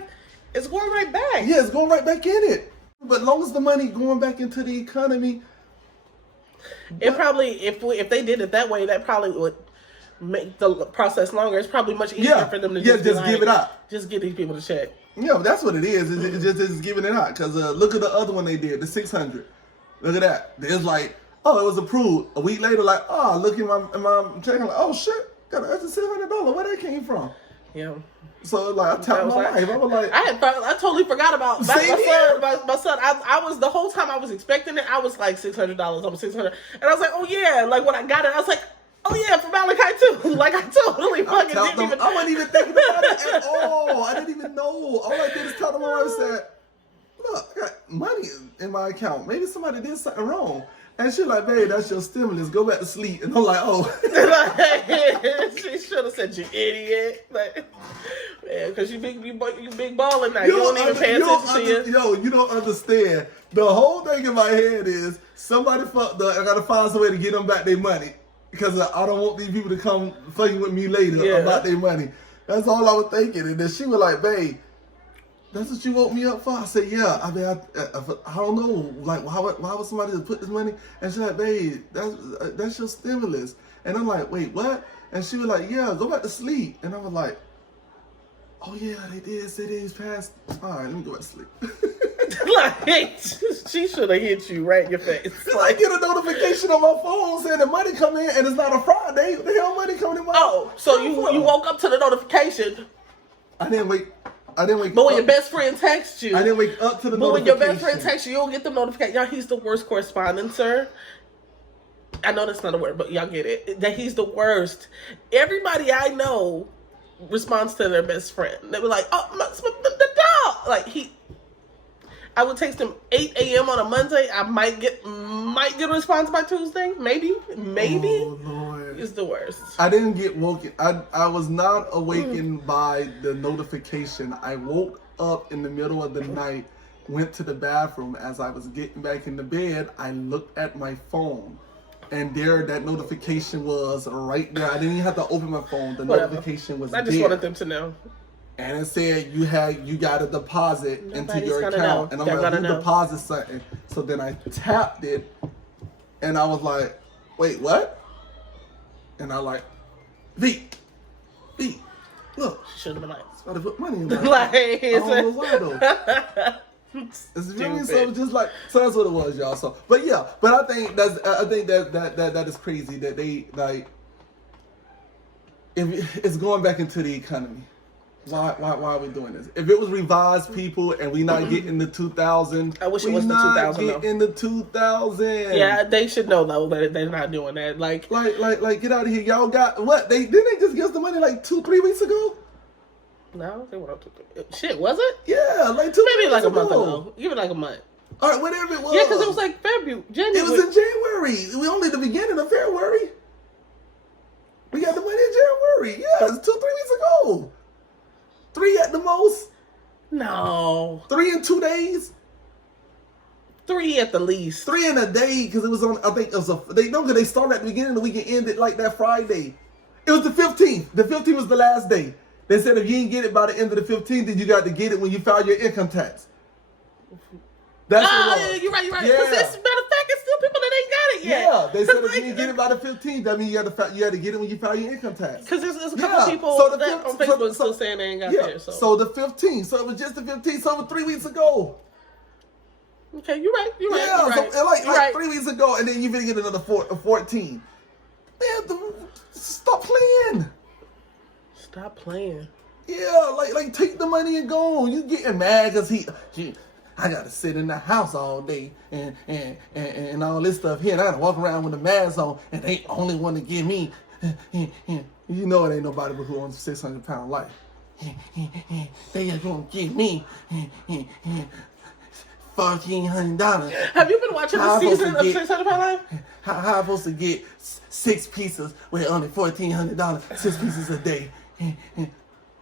It's going right back. Yeah, it's going right back in it. But as long as the money going back into the economy, it probably if they did it that way, that probably would make the process longer. It's probably much easier for them to just give it out. Just get these people to check. Yeah, that's what it is. It's just giving it out. Because look at the other one they did, the 600. Look at that. It's like, oh, it was approved. A week later, like, oh, look at my check. I'm like, oh shit, got an extra $600. Where that came from? Yeah. So like I tapped my life. I was like, I totally forgot about my son. I was the whole time I was expecting it. I was like $600 over $600, and I was like, oh yeah. Like when I got it, I was like, oh yeah, for Malachi too. Like I totally fucking didn't even. I wasn't even thinking about it at all. I didn't even know. All I did is tell them my wife and said, look, I got money in my account. Maybe somebody did something wrong. And she's like, babe, that's your stimulus. Go back to sleep. And I'm like, oh. She should have said, you idiot. Like, man, because you big balling now. You don't even pay attention to you. Yo, you don't understand. The whole thing in my head is somebody fucked up. I got to find some way to get them back their money. Because I don't want these people to come fucking with me later about their money. That's all I was thinking. And then she was like, babe, that's what you woke me up for? I said, yeah. I mean, I don't know. Like, why would somebody just put this money? And she's like, babe, that's your stimulus. And I'm like, wait, what? And she was like, yeah, go back to sleep. And I was like, oh yeah, they did say these past. All right, let me go back to sleep. Like, she should have hit you right in your face. Like, I get a notification on my phone saying the money come in and it's not a Friday. The hell money coming in my Oh, so you woke up to the notification. I didn't wake But when your best friend texts you, I didn't wake up to the notification. But when your best friend texts you, you'll get the notification. Y'all, he's the worst correspondent, sir. I know that's not a word, but y'all get it. That he's the worst. Everybody I know responds to their best friend. They were like, oh, the dog. Like I would text him 8 a.m. on a Monday. I might get a response by Tuesday. Maybe. Oh, Lord. It's the worst. I didn't get woken. I was not awakened by the notification. I woke up in the middle of the night, went to the bathroom. As I was getting back in the bed, I looked at my phone. And there, that notification was right there. I didn't even have to open my phone. The notification was there. I just wanted them to know. And it said you got a deposit into your account. And I'm like, who deposit something? So then I tapped it, and I was like, wait, what? And I like, V, look. Should have been like, I to put money in my account. I don't know why though. It's really so just like so that's what it was, y'all. So, but I think that is crazy that they like if it's going back into the economy. Why are we doing this? If it was revised people and we not getting the 2,000, I wish it was the 2,000. Getting the 2,000. Yeah, they should know though that they're not doing that. Like get out of here, y'all got what? Didn't they just give us the money like 2-3 weeks ago? No, they went up to shit. Was it? Yeah, like 2 maybe like weeks a month ago. Give it like a month. All right, whatever it was. Yeah, because it was like January. It was in January. We only the beginning of February. We got the money in January. Yeah, it's 2-3 weeks ago. 3 at the most. No. 3 in 2 days. 3 at the least. 3 in a day, because it was on, I think it was they started at the beginning of the week and ended like that Friday. It was the 15th. The 15th was the last day. They said if you didn't get it by the end of the 15th, then you got to get it when you file your income tax. That's yeah, you're right. Yeah. Because matter of fact, it's still people that ain't got it yet. Yeah, they said if you didn't get it by the 15th, that means you had to get it when you file your income tax. Because there's a couple people that on Facebook still saying they ain't got theirs. So the 15th. So it was just the 15th. So it was 3 weeks ago. Okay, you're right. Yeah, so like 3 weeks ago, and then you're gonna get another 14. Man, stop playing. Stop playing. Yeah, like take the money and go on. You getting mad because I gotta sit in the house all day and all this stuff here, and I gotta walk around with a mask on, and they only want to give me, you know, it ain't nobody but who owns a 600-pound life. They are gonna give me $1,400. Have you been watching the season of 600 Pound Life? How I'm supposed to get 6 pieces with only $1,400, 6 pieces a day?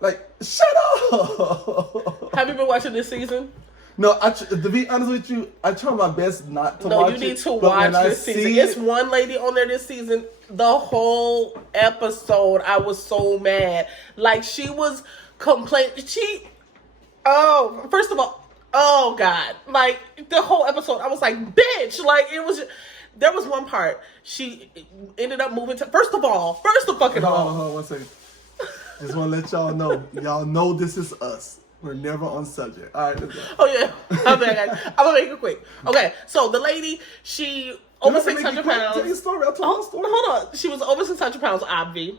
Like, shut up! Have you been watching this season? No, to be honest with you, I try my best not to watch it. No, you need to watch this season. It's one lady on there this season. The whole episode, I was so mad. Like, she was complaining. First of all, oh God. Like, the whole episode, I was like, bitch. Like, there was one part. She ended up moving to, first of all. Hold on, 1 second. Just want to let y'all know. Y'all know this is us. We're never on subject. All right, let's go. Oh, yeah. I'm going to make it quick. Okay, so the lady, she over 600 pounds. Tell your story. I'll tell the story. Hold on. She was over 600 pounds, obvi.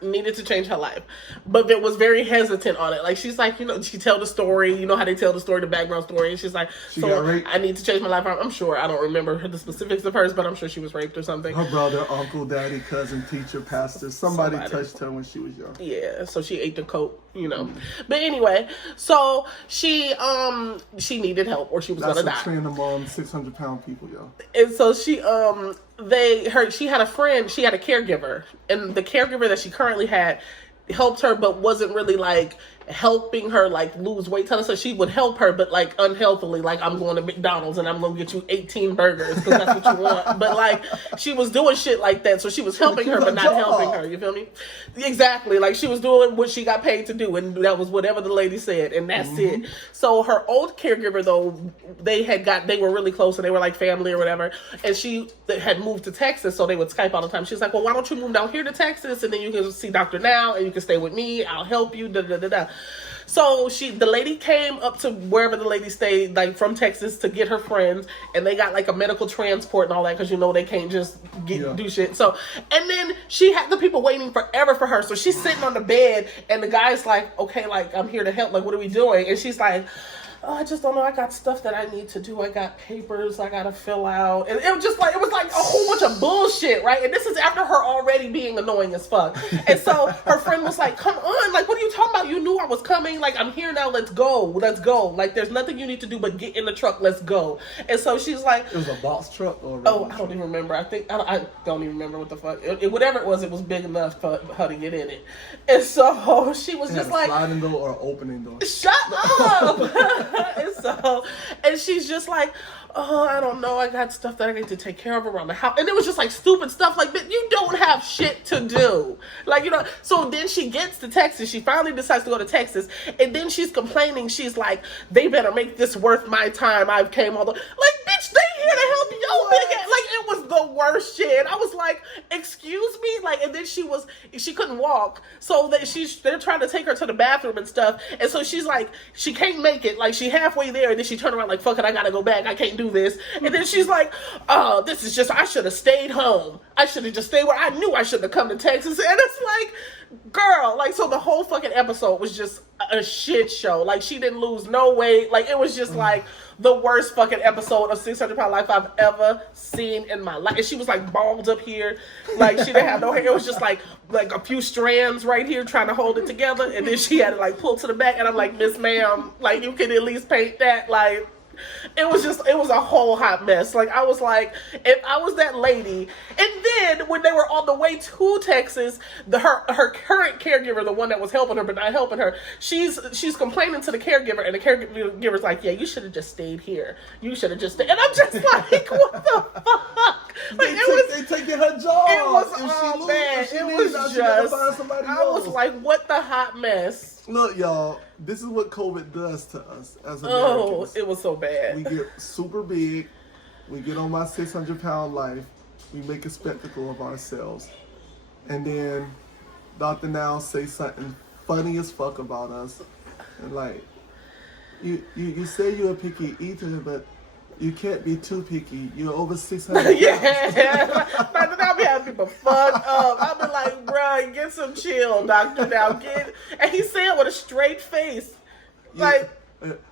Needed to change her life. But it was very hesitant on it. Like, she's like, you know, she tell the story. You know how they tell the story, the background story. And she's like, I need to change my life. I'm sure. I don't remember the specifics of hers, but I'm sure she was raped or something. Her brother, uncle, daddy, cousin, teacher, pastor. Somebody touched her when she was young. Yeah, so she ate the coat, you know. But anyway, so she needed help or she was gonna die. That's a trend among 600-pound people, yo. And so she had a friend, she had a caregiver, and the caregiver that she currently had helped her but wasn't really like helping her like lose weight. So she would help her but like unhealthily, like I'm going to McDonald's and I'm going to get you 18 burgers because that's what you want. But like she was doing shit like that, so she was helping her but not helping her, you feel me? Exactly, like she was doing what she got paid to do, and that was whatever the lady said, and that's it. So her old caregiver though, they were really close and they were like family or whatever, and she had moved to Texas, so they would Skype all the time. She's like, well, why don't you move down here to Texas and then you can see Dr. Now and you can stay with me, I'll help you, da da da da. So the lady came up to wherever the lady stayed, like from Texas, to get her friends, and they got like a medical transport and all that because you know they can't just do shit. So, and then she had the people waiting forever for her. So she's sitting on the bed, and the guy's like, "Okay, like I'm here to help. Like, what are we doing?" And she's like, "Oh, I just don't know. I got stuff that I need to do. I got papers I gotta fill out." And it was like a whole bunch of bullshit, right? And this is after her already being annoying as fuck. And so her friend was like, "Come on, like what are you talking about? You knew I was coming. Like I'm here now. Let's go. Like there's nothing you need to do but get in the truck. Let's go." And so she's like, "It was a box truck or?" "Oh, I don't even remember. I don't even remember what the fuck. Whatever it was big enough for her to get in it." And so she was just like, sliding door or opening door. Shut up. And she's just like, "Oh, I don't know. I got stuff that I need to take care of around the house." And it was just like stupid stuff like that. You don't have shit to do. Like, you know, so then she gets to Texas. She finally decides to go to Texas. And then she's complaining. She's like, "They better make this worth my time. I've came all the..." Like, bitch, they here to help your big ass. Like, it was the worst shit. I was like, "Excuse me?" Like, and then she couldn't walk. So they're trying to take her to the bathroom and stuff. And so she's like, she can't make it. Like, she halfway there. And then she turned around like, "Fuck it, I gotta go back. I can't do this." And then she's like, "Oh, this is just, I should have stayed home. I should have just stayed where I knew I shouldn't have come to Texas." And it's like, girl, like, so the whole fucking episode was just a shit show. Like, she didn't lose no weight. Like, it was just like the worst fucking episode of 600 Pound Life I've ever seen in my life. And she was like bald up here. Like, she didn't have no hair. It was just like a few strands right here trying to hold it together. And then she had it like pulled to the back. And I'm like, "Miss Ma'am, like, you can at least paint that." Like, it was a whole hot mess. Like, I was like, if I was that lady, and then when they were on the way to Texas, her current caregiver, the one that was helping her but not helping her, she's complaining to the caregiver, and the caregiver's like, "Yeah, you should have just stayed here. You should have just stayed." And I'm just like, "What the fuck?" Like, they taking her job. It was If all she bad. lose, It she was leaves, she gotta find just. somebody I was else. like, "What the hot mess." Look, y'all, this is what COVID does to us as Oh, Americans. it was so bad. We get super big. We get on my 600-pound life. We make a spectacle of ourselves. And then Dr. Now say something funny as fuck about us. And like, you say you're a picky eater, but you can't be too picky. You're over 600 pounds. Yeah, Dr. Now be having people fucked up. I be like, bruh, get some chill, Dr. Now. And he said with a straight face, like,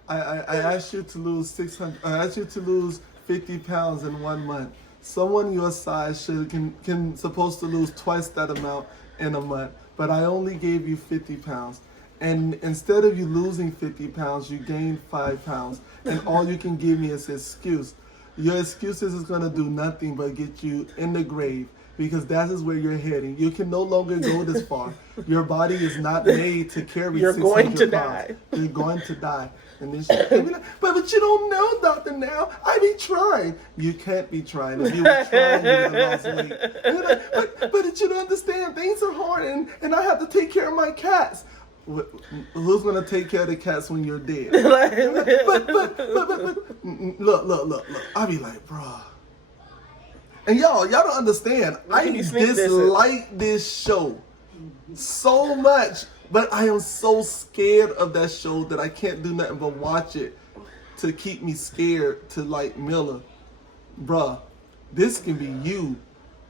I asked you to lose 600. I asked you to lose 50 pounds in 1 month. Someone your size can supposed to lose twice that amount in a month, but I only gave you 50 pounds. And instead of you losing 50 pounds, you gained 5 pounds. And all you can give me is excuse. Your excuses is going to do nothing but get you in the grave, because that is where you're heading. You can no longer go this far. Your body is not made to carry You're 600 going to pounds. die. You're going to die. And then she'll be like, but you don't know, Doctor. Now I be trying. You can't be trying. If you were trying, you would have lost weight. And you're like, but you don't understand. Things are hard, and I have to take care of my cats. Who's gonna take care of the cats when you're dead? but look. I be like, bruh. And y'all don't understand. I dislike this show so much, but I am so scared of that show that I can't do nothing but watch it to keep me scared to like Miller. Bruh, this can be you.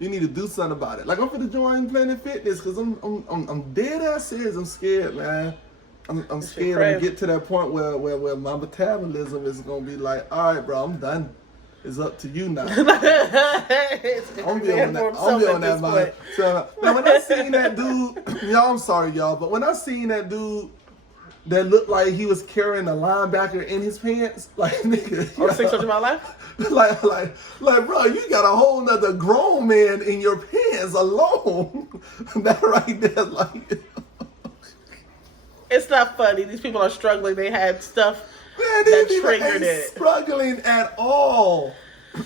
You need to do something about it. Like, I'm finna join Planet Fitness because I'm dead ass serious. I'm scared, man. I'm scared I'm get to that point where my metabolism is gonna be like, all right, bro, I'm done. It's up to you now. I'm be on that mind. So, now when I seen that dude, y'all, I'm sorry, y'all, but when I seen that dude that looked like he was carrying a linebacker in his pants, like, nigga. Or 600 my life? like, bro, you got a whole nother grown man in your pants alone. That right there, like. It's not funny. These people are struggling. They had stuff Man, that these people triggered ain't it. struggling at all.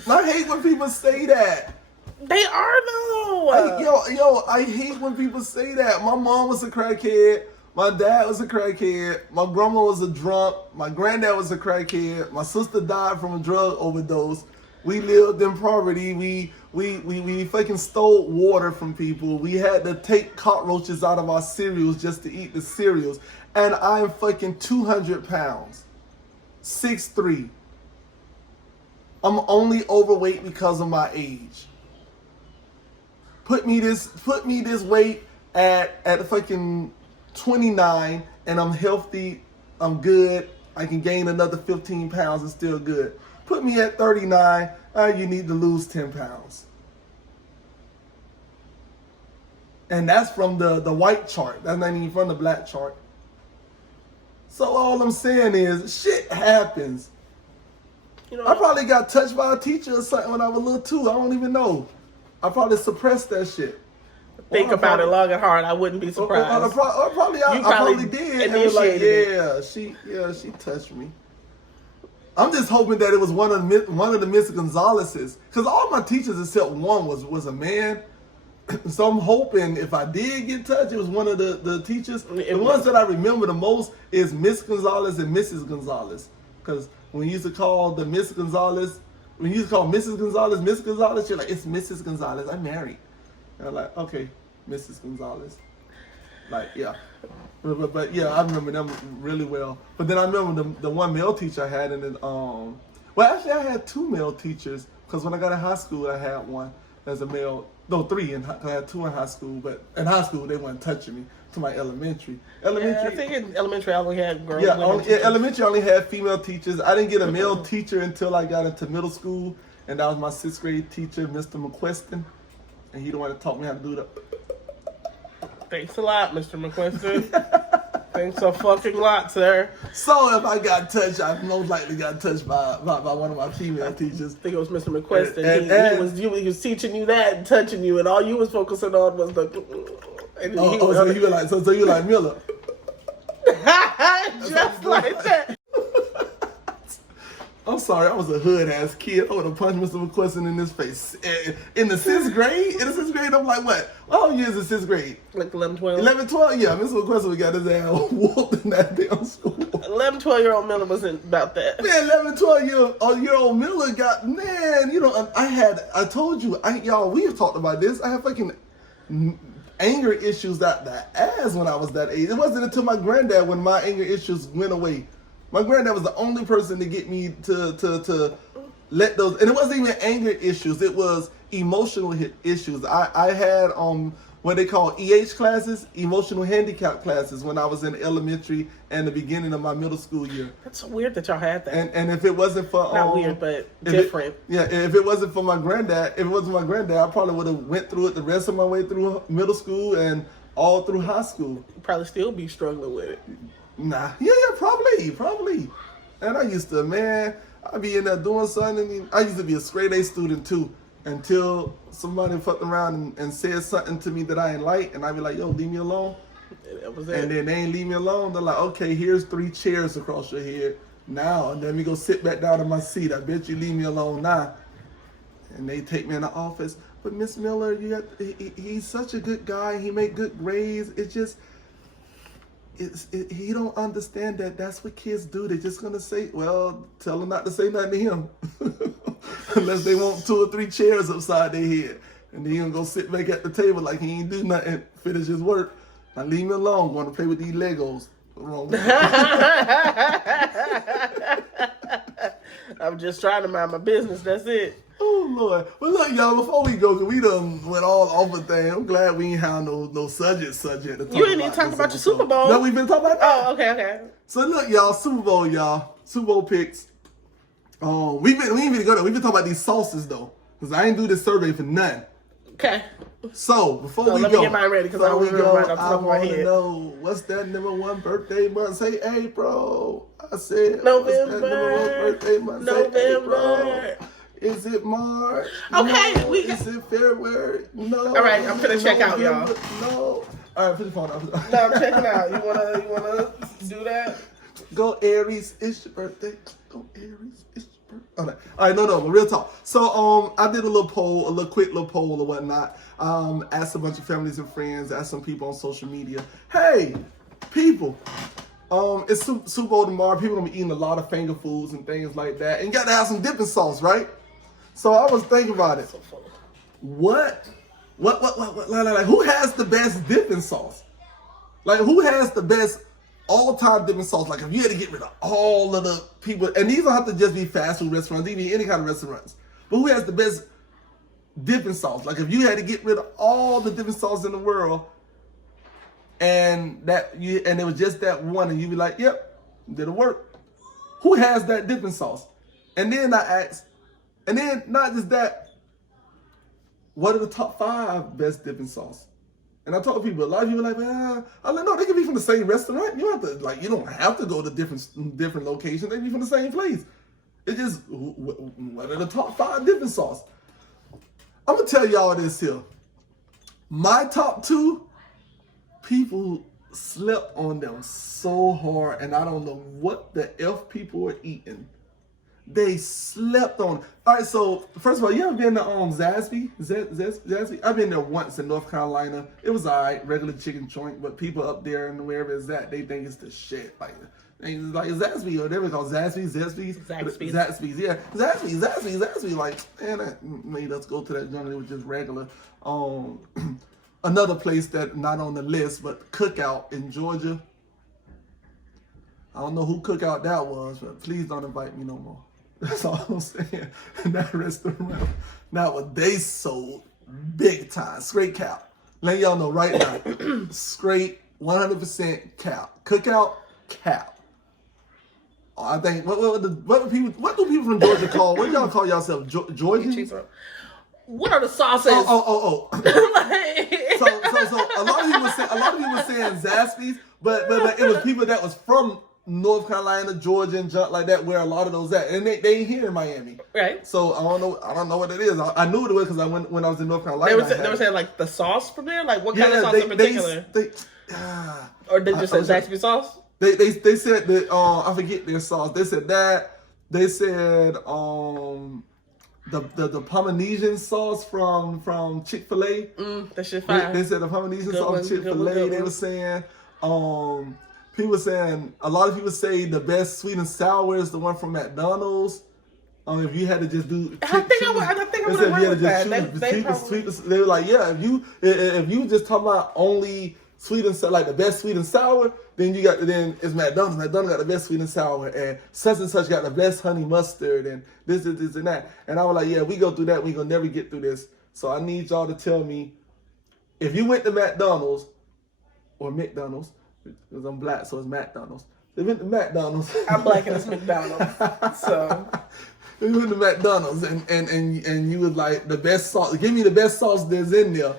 I hate when people say that. They are though. I hate when people say that. My mom was a crackhead. My dad was a crackhead. My grandma was a drunk. My granddad was a crackhead. My sister died from a drug overdose. We lived in poverty. We fucking stole water from people. We had to take cockroaches out of our cereals just to eat the cereals. And I'm fucking 200 pounds. 6'3". I'm only overweight because of my age. Put me this weight at fucking 29 and I'm healthy, I'm good. I can gain another 15 pounds and still good. Put me at 39, you need to lose 10 pounds. And that's from the white chart. That's not even from the black chart. So all I'm saying is, shit happens. You know, I probably got touched by a teacher or something when I was little too. I don't even know. I probably suppressed that shit. think about it long and hard. I wouldn't be surprised. I probably did. And it was like, she touched me. I'm just hoping that it was one of the Miss Gonzaleses, because all my teachers except one was a man. So I'm hoping if I did get touched, it was one of the teachers. The ones that I remember the most is Miss Gonzalez and Mrs. Gonzalez. Because when you used to call the Miss Gonzalez, when you used to call Mrs. Gonzalez, Miss Gonzalez, you're like, it's Mrs. Gonzalez, I'm married. And I'm like, okay, Mrs. Gonzalez. Like, yeah. But yeah, I remember them really well. But then I remember the one male teacher I had, and then, well, actually I had two male teachers, because when I got in high school, I had one as a male. No, three, I had two in high school, but in high school, they weren't touching me to my elementary. I think in elementary, I only had girls. Elementary, I only had female teachers. I didn't get a male teacher until I got into middle school, and that was my 6th grade teacher, Mr. McQuestion, and he the one that taught me how to do that. Thanks a lot, Mr. McQuestion. Thanks a fucking lot, sir. So if I got touched, I most likely got touched by one of my female teachers. I think it was Mr. McQuestion. He was teaching you that and touching you, and all you was focusing on was the. So you were like, so you were like Miller. Just like that. I'm sorry, I was a hood ass kid. I would have punched Mr. McQuestion in his face. In the 6th grade? In the 6th grade, I'm like, what? All years in 6th grade? Like 11, 12? 11, 12? Yeah, Mr. McQuestion got his ass whooped in that damn school. 11, 12-year-old Miller wasn't about that. Man, 11, 12-year-old Miller got, man, you know, I told you, y'all, we have talked about this. I have fucking anger issues out the ass when I was that age. It wasn't until my granddad when my anger issues went away. My granddad was the only person to get me to let those, and it wasn't even anger issues, it was emotional issues. I had what they call EH classes, emotional handicap classes, when I was in elementary and the beginning of my middle school year. That's so weird that y'all had that. And if it wasn't for not weird, but different. If it wasn't for my granddad, I probably would have went through it the rest of my way through middle school and all through high school. You'd probably still be struggling with it. Nah, yeah, probably. And I used to, I'd be in there doing something. I used to be a straight A student too, until somebody fucked around and said something to me that I ain't like, and I'd be like, yo, leave me alone. That was it. And then they ain't leave me alone. They're like, okay, here's 3 chairs across your head. Now, and let me go sit back down in my seat. I bet you leave me alone now. And they take me in the office. But Miss Miller, he's such a good guy. He make good grades. It's just, he don't understand that that's what kids do. They're just gonna say, well, tell them not to say nothing to him. Unless they want 2 or 3 chairs upside their head. And then he gonna go sit back at the table like he ain't do nothing, finish his work. Now leave me alone, going to play with these Legos. What's wrong with I'm just trying to mind my business, that's it. Oh, Lord. Well, look, y'all, before we go, because we done went all over things, I'm glad we ain't have no subject to talk about. You ain't even talk about your Super Bowl. No, we've been talking about that. Oh, okay. So, look, y'all, Super Bowl picks. We ain't even go there. We've been talking about these sauces, though, because I ain't do this survey for nothing. Okay. So, before we let go. me get mine ready, because I was right off the top of my head. I want to know, what's that number 1 birthday month? Say April. I said, November. What's that number 1 birthday month? November. Say April. Is it March? Okay, no. Is it February? No. All right, I'm finna check out, y'all. No. All right, put your phone up. No, I'm checking out. You wanna do that? Go Aries, it's your birthday. Go Aries, it's your birthday. All right, no, but real talk. So I did a quick little poll or whatnot. Asked a bunch of families and friends, asked some people on social media. Hey, people. It's Super Bowl tomorrow. People gonna be eating a lot of finger foods and things like that, and you got to have some dipping sauce, right? So I was thinking about it. What? Like, who has the best dipping sauce? Like, who has the best all-time dipping sauce? Like, if you had to get rid of all of the people, and these don't have to just be fast food restaurants, they can be any kind of restaurants. But who has the best dipping sauce? Like, if you had to get rid of all the dipping sauce in the world, and it was just that one, and you'd be like, yep, did it work? Who has that dipping sauce? And then I asked, and then not just that, what are the top 5 best dipping sauce? And I told people, a lot of people are like, I'm like, no, they can be from the same restaurant. You don't have to go to different locations. They can be from the same place. It's just, what are the top 5 dipping sauce? I'm gonna tell y'all this here. My top 2, people slept on them so hard, and I don't know what the F people were eating. They slept on. All right, so first of all, you ever been to Zaxby? Zaxby? I've been there once in North Carolina. It was all right, regular chicken joint, but people up there and wherever it's at, they think it's the shit. Like Zaxby, or whatever it's called, Zaxby's. Yeah, Zaxby. Like, man, that made us go to that joint. It was just regular. Another place that not on the list, but Cookout in Georgia. I don't know who Cookout that was, but please don't invite me no more. That's all I'm saying. That restaurant, now what they sold, big time, straight cap. Let y'all know right now, straight 100% cap. Cookout cap. I think what do people from Georgia call? What do y'all call yourself? Georgians? what are the sauces? Oh. Like- So a lot of people were saying Zaxby's, but it was people that was from North Carolina, Georgia, and junk like that, where a lot of those at, and they ain't here in Miami, right? So I don't know what it is. I knew what it was because when I was in North Carolina, They were saying like the sauce from there, like what kind of sauce in particular, or they just said Zaxby sauce. They said that I forget their sauce. They said that. They said the Polynesian sauce from Chick-fil-A. That shit fire. They said the Polynesian Good sauce one, from Chick-fil-A. good one. They were saying people saying a lot of people say the best sweet and sour is the one from McDonald's. If you had to just do, I think I would agree with that. They were like, yeah, if you just talking about only sweet and sour, like the best sweet and sour, then it's McDonald's. McDonald's got the best sweet and sour, and such got the best honey mustard, and this and that. And I was like, yeah, we go through that, we gonna never get through this. So I need y'all to tell me if you went to McDonald's or McDonald's, because I'm black, so it's McDonald's. They went to McDonald's. I'm black and it's McDonald's. So you went to McDonald's and you was like, the best sauce. Give me the best sauce that's in there.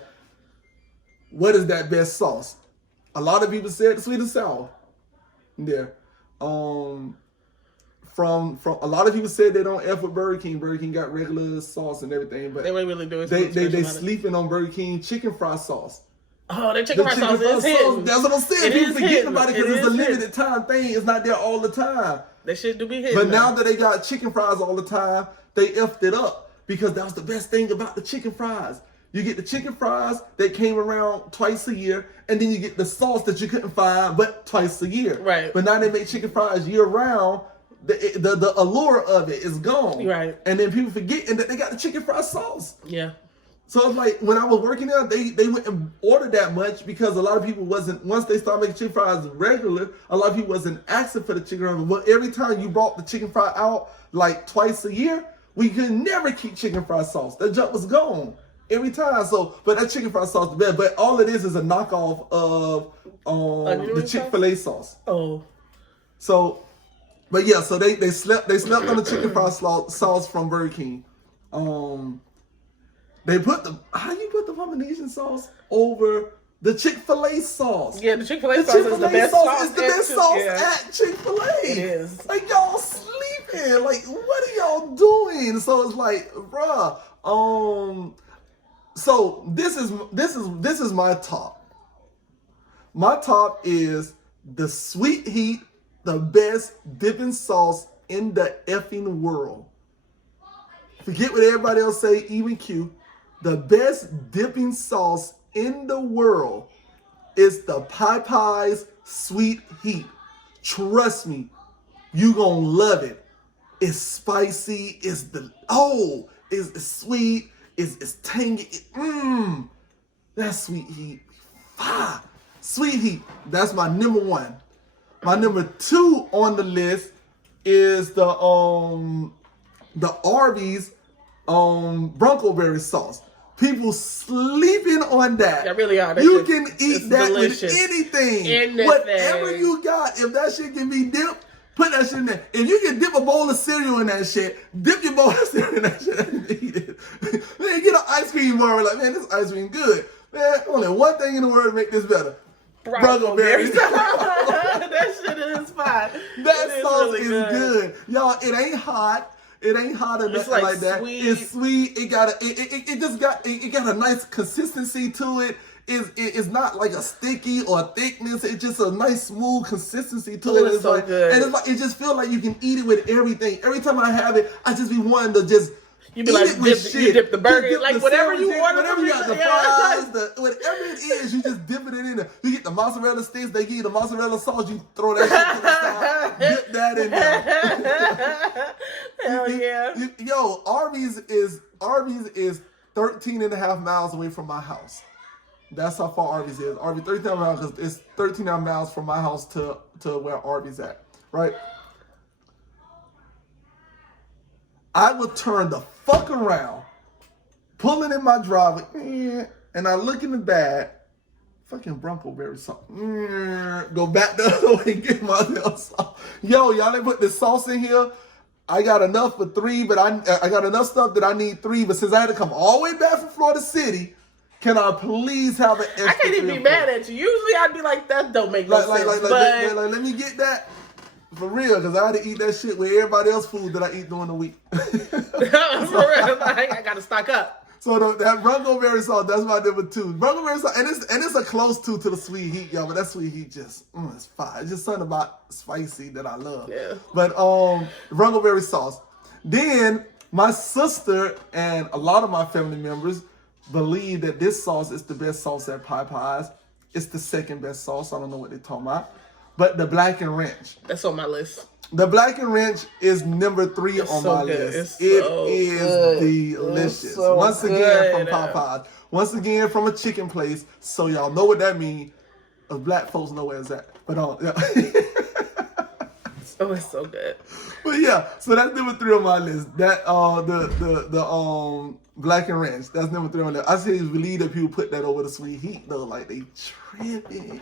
What is that best sauce? A lot of people said sweet and sour. There. From a lot of people said they don't F with Burger King. Burger King got regular sauce and everything, but they really do. They sleeping on Burger King chicken fry sauce. Oh, that chicken fry sauce is hitting. That's what I'm saying. People forgetting about it because it's a limited time thing. It's not there all the time. That shit do be hitting. But now that they got chicken fries all the time, they effed it up because that was the best thing about the chicken fries. You get the chicken fries that came around twice a year, and then you get the sauce that you couldn't find but twice a year. Right. But now they make chicken fries year round. The allure of it is gone. Right. And then people forgetting that they got the chicken fry sauce. Yeah. So it's like when I was working there, they wouldn't order that much because a lot of people once they started making chicken fries regular, a lot of people wasn't asking for the chicken fries. But every time you brought the chicken fry out like twice a year, we could never keep chicken fry sauce. That junk was gone every time. So, but that chicken fry sauce the best. But all it is a knockoff of the Chick-fil-A sauce. Oh. So, but yeah, so they slept on the chicken fry sauce from Burger King. They put how you put the Polynesian sauce over the Chick-fil-A sauce? Yeah, the Chick-fil-A sauce is the best sauce. It's the best sauce at Chick-fil-A. It is. Like y'all sleeping. Like what are y'all doing? So it's like, bruh. So this is my top. My top is the Sweet Heat, the best dipping sauce in the effing world. Forget what everybody else say, even Q. The best dipping sauce in the world is the Popeyes Sweet Heat. Trust me, you gonna love it. It's spicy. It's sweet. It's tangy. That's Sweet Heat. Sweet Heat. That's my number one. My number two on the list is the Arby's Bronco Berry sauce. People sleeping on that. They really are. You can eat that delicious. with anything. Whatever you got, if that shit can be dipped, put that shit in there. If you can dip a bowl of cereal in that shit, dip your bowl of cereal in that shit and eat it. Man, get an ice cream bar. Like, man, this ice cream good. Man, only one thing in the world to make this better. Bronco Berry. That shit is fine. That sauce is good. Y'all, it ain't hot. It ain't hot or nothing like that. Sweet. It's sweet. It got a nice consistency to it. It's not like a sticky or a thickness. It's just a nice smooth consistency to it. It's so like, good. And it's like it just feels like you can eat it with everything. Every time I have it, I just be wanting to just you be like, you dip the burger, like whatever you order. Whatever you got, the fries, whatever it is, you just dip it in there. You get the mozzarella sticks, they give you the mozzarella sauce, you throw that shit to the side, dip that in there. Hell yeah. Yo, Arby's is 13 and a half miles away from my house. That's how far Arby's is. Arby's 13 miles because it's 13 miles from my house to where Arby's at, right? I would turn the fuck around, pulling in my driveway, and I look in the bag, fucking Bronco Berry sauce. Go back the other way and get my little sauce. Yo, y'all didn't put this sauce in here. I got enough for 3, but I got enough stuff that I need 3. But since I had to come all the way back from Florida City, can I please have an extra? I can't even be mad at you. Usually I'd be like, that don't make no sense. But let me get that for real, because I had to eat that shit with everybody else's food that I eat during the week. for real, I gotta stock up. So that Bronco berry sauce, that's my number 2. Bronco berry sauce, and it's a close 2 to the sweet heat, y'all. But that sweet heat just, it's fire. It's just something about spicy that I love. Yeah. But Bronco berry sauce. Then my sister and a lot of my family members believe that this sauce is the best sauce at Popeyes. It's the second best sauce. I don't know what they're talking about. But the Black and Ranch. That's on my list. The Black and Ranch is number 3 on my list. It is delicious. So Once again from Popeyes. Once again from a chicken place. So y'all know what that means. Black folks know where it's at. But yeah. Oh, it's so good. But yeah, so that's number 3 on my list. That the Black and Ranch. That's number 3 on the list. I see believe that people put that over the sweet heat though, like they tripping.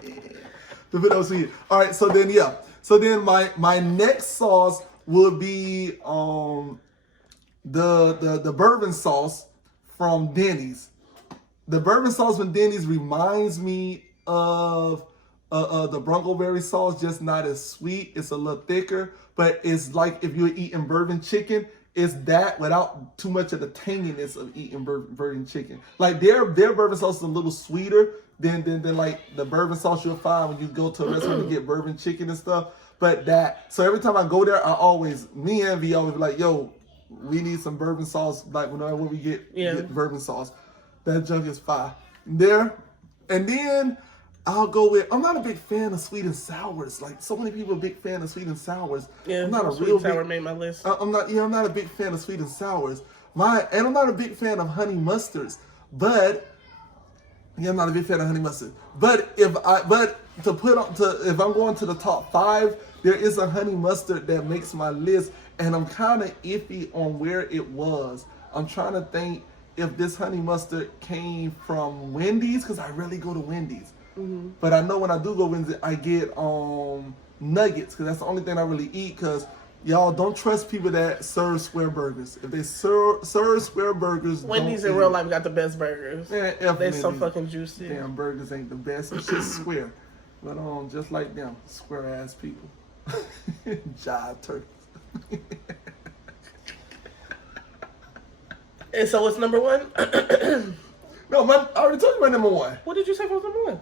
To put over sweet heat. All right, so then yeah. So then my next sauce would be the bourbon sauce from Denny's. The bourbon sauce from Denny's reminds me of the Bronco berry sauce, just not as sweet. It's a little thicker, but it's like if you're eating bourbon chicken, it's that without too much of the tanginess of eating bourbon chicken. Like their bourbon sauce is a little sweeter than like the bourbon sauce you'll find when you go to a restaurant to get bourbon chicken and stuff. But so every time I go there, me and V always be like, yo, we need some bourbon sauce. Like whenever we get bourbon sauce, that junk is fire. There, and then I'll go with. I'm not a big fan of sweet and sours. Like so many people are a big fan of sweet and sours. Yeah, I'm not a sweet real and sour big, made my list. I'm not a big fan of sweet and sours. And I'm not a big fan of honey mustards. But I'm not a big fan of honey mustard. But if I'm going to the top 5, there is a honey mustard that makes my list, and I'm kind of iffy on where it was. I'm trying to think if this honey mustard came from Wendy's, because I rarely go to Wendy's. Mm-hmm. But I know when I do go to Wendy's, I get nuggets, because that's the only thing I really eat, because y'all don't trust people that serve square burgers. If they serve square burgers, Wendy's in real life got the best burgers. Yeah, they're so fucking juicy. Damn, burgers ain't the best. It's just square. But just like them, square ass people. Jive turkeys. And so what's number 1? No, I already told you my number 1. What did you say was number 1?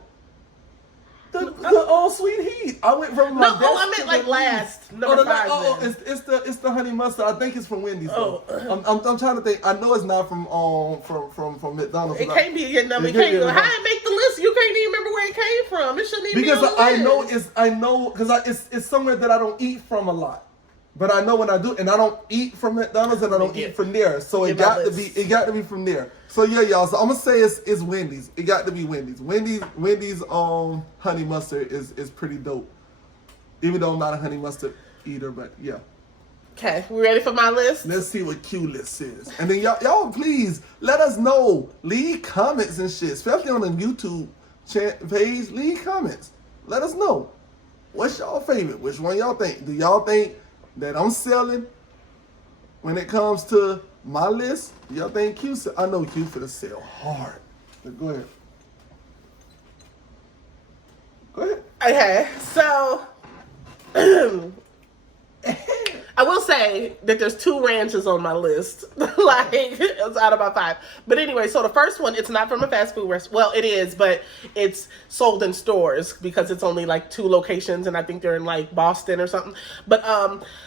The all sweet heat. I went from my best I meant like last. Number 5. It's the honey mustard. I think it's from Wendy's. Oh, I'm trying to think. I know it's not from McDonald's. It can't be your number. How it make the list? You can't even remember where it came from. It shouldn't even be on the list. Because it's somewhere that I don't eat from a lot. But I know when I do, and I don't eat from McDonald's, and I don't eat from there. So it got to be from there. So yeah, y'all. So I'm gonna say it's Wendy's. It got to be Wendy's. Wendy's honey mustard is pretty dope. Even though I'm not a honey mustard eater, but yeah. Okay, we ready for my list? Let's see what Q list is, and then y'all please let us know. Leave comments and shit, especially on the YouTube page. Leave comments. Let us know. What's y'all favorite? Which one y'all think? Do y'all think that I'm selling when it comes to my list? Y'all think Q? I know Q for the sell hard. But go ahead. Go ahead. Okay, so I will say that there's 2 ranches on my list. Like, it's out of my 5. But anyway, so the first one, it's not from a fast food restaurant. Well, it is, but it's sold in stores because it's only like 2 locations, and I think they're in like Boston or something. But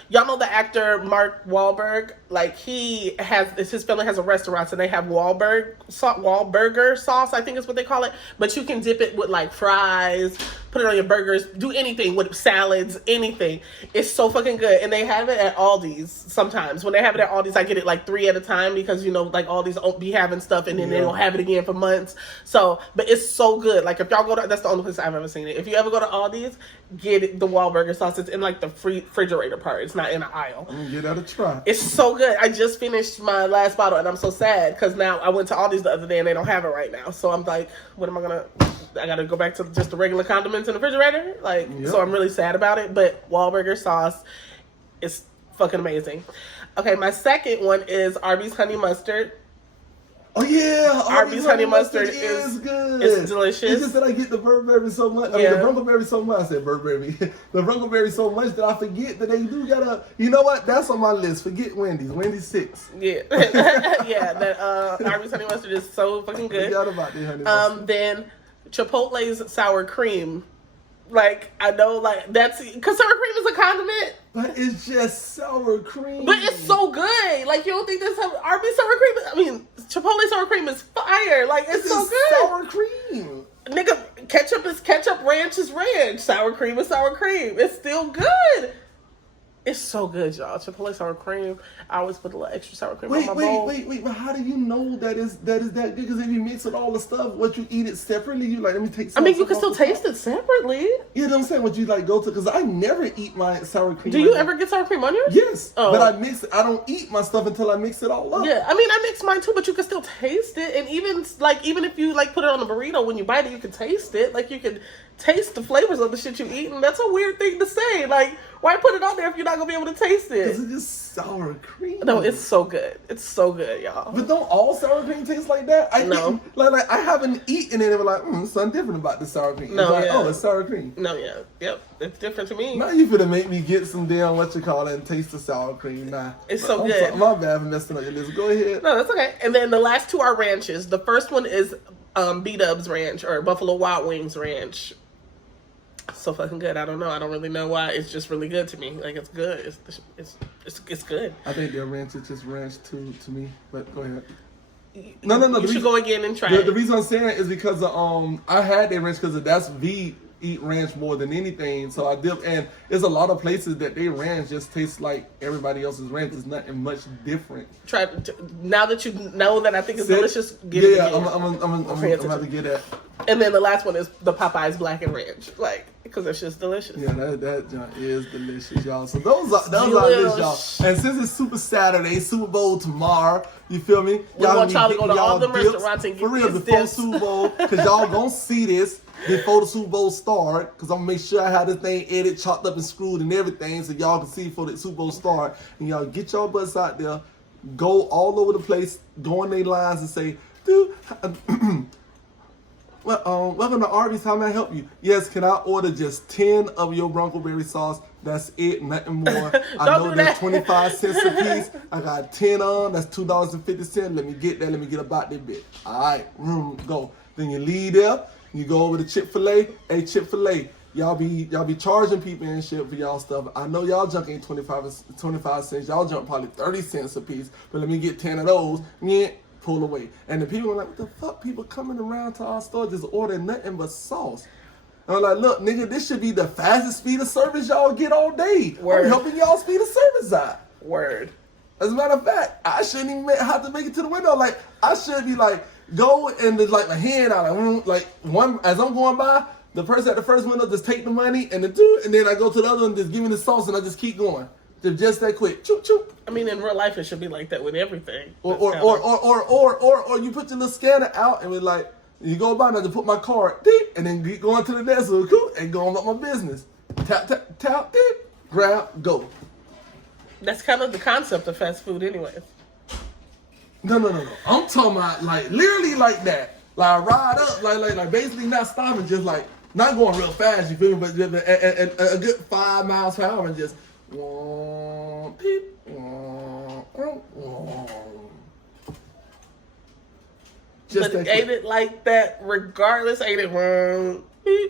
y'all know the actor Mark Wahlberg? Like, his family has a restaurant, and they have Wahlburger sauce, I think is what they call it. But you can dip it with like fries, put it on your burgers, do anything with salads, anything. It's so fucking good. And they have it at Aldi's sometimes. When they have it at Aldi's, I get it like 3 at a time because, like Aldi's don't be having stuff and then they don't have it again for months. So, but it's so good. Like if y'all go to, that's the only place I've ever seen it. If you ever go to Aldi's, get it, the Wahlburger sauce. It's in like the refrigerator part. It's not in the aisle. I'm gonna give that a try. It's so good. I just finished my last bottle and I'm so sad because now I went to Aldi's the other day and they don't have it right now. So I'm like, what am I gonna, I gotta go back to just the regular condiments in the refrigerator. Like, so I'm really sad about it. But Wahlburger sauce is fucking amazing. Okay, my second one is Arby's honey mustard. Oh yeah, Arby's honey mustard is good. It's delicious. It's just that I get the Burberry so much. I mean, the Broncoberry so much. I said Burberry. The Broncoberry so much that I forget that they do gotta. You know what? That's on my list. Forget Wendy's. Wendy's 6. Yeah, yeah. That Arby's honey mustard is so fucking good. Forgot about the honey mustard. Then Chipotle's sour cream. Like, I know, like, that's because sour cream is a condiment. But it's just sour cream. But it's so good. Like, you don't think this Arby's sour cream? I mean, Chipotle sour cream is fire. Like, it's so good. Sour cream. Nigga, ketchup is ketchup, ranch is ranch. Sour cream is sour cream. It's still good. It's so good, y'all. Chipotle sour cream. I always put a little extra sour cream on my bowl. Wait. But how do you know that is that good? Because if you mix with all the stuff, what you eat it separately, you like, let me take some. I mean, you can still taste it separately. You know what I'm saying? What you like go to? Because I never eat my sour cream. Do you ever get sour cream on yours? Yes. Oh. But I mix it. I don't eat my stuff until I mix it all up. Yeah. I mean, I mix mine too, but you can still taste it. And even if you like put it on a burrito, when you bite it, you can taste it. Like, you can taste the flavors of the shit you eat. And that's a weird thing to say. Like, why put it on there if you're not going to be able to taste it? Because it's just sour cream. No, it's so good. It's so good, y'all. But don't all sour cream taste like that? No. Like I haven't eaten it and be like, something different about the sour cream. No, it's like, yeah. oh, it's sour cream. No, yeah. Yep. It's different to me. Now you finna make me get some damn and taste the sour cream. Nah. It's so good. Sorry, my bad for messing up your list. Go ahead. No, that's okay. And then the last two are ranches. The first one is B-Dubs Ranch or Buffalo Wild Wings Ranch. So fucking good. I don't know. I don't really know why. It's just really good to me. Like, it's good. It's good. I think their ranch is just ranch to me. But go ahead. No. You should go again and try it. The reason I'm saying it is because I had their ranch because that's eat ranch more than anything. So I dip, and there's a lot of places that their ranch just tastes like everybody else's ranch. It's nothing much different. Now that you know that I think it's delicious, get it again. I'm about to get that. And then the last one is the Popeyes Black and Ranch, like, because it's just delicious. Yeah, that joint is delicious, y'all. So those are this, y'all. And since it's Super Saturday, Super Bowl tomorrow, you feel me? We want y'all to go to all the restaurants and get for real before Super Bowl, because y'all gonna see this before the Super Bowl start, because I'm gonna make sure I have this thing edited, chopped up and screwed and everything, so y'all can see before the Super Bowl start. And y'all get y'all butts out there, go all over the place, go in their lines and say, dude. Well, welcome to Arby's. How may I help you? Yes, can I order just 10 of your Broncoberry sauce? That's it, nothing more. I know they're 25 cents a piece. I got 10 on. That's $2.50. Let me get that. Let me get about that bit. All right, go. Then you leave there. You go over to Chick-fil-A. Hey, Chick-fil-A, y'all be charging people and shit for y'all stuff. I know y'all junk ain't 25 cents. Y'all junk probably 30 cents a piece. But let me get 10 of those. Yeah. Pull away. And the people are like, what the fuck? People coming around to our store just ordering nothing but sauce. And I'm like, look, nigga, this should be the fastest speed of service y'all get all day. Word. I'm helping y'all speed of service out. Word. As a matter of fact, I shouldn't even have to make it to the window. Like, I should be like, go and there's like my hand out. Like one, as I'm going by, the person at the first window just take the money and then I go to the other one, just give me the sauce and I just keep going. Just that quick. Choop, choop. I mean, in real life, it should be like that with everything. Or you put your little scanner out and be like, you go by and I just put my card, deep, and then go into the desk and go on about my business. Tap, tap, tap, deep, grab, go. That's kind of the concept of fast food anyways. No. I'm talking about like literally like that. Like ride up, like basically not stopping, just like not going real fast, you feel me? But just a good 5 miles per hour and just But ain't it like that regardless? Ain't it wrong?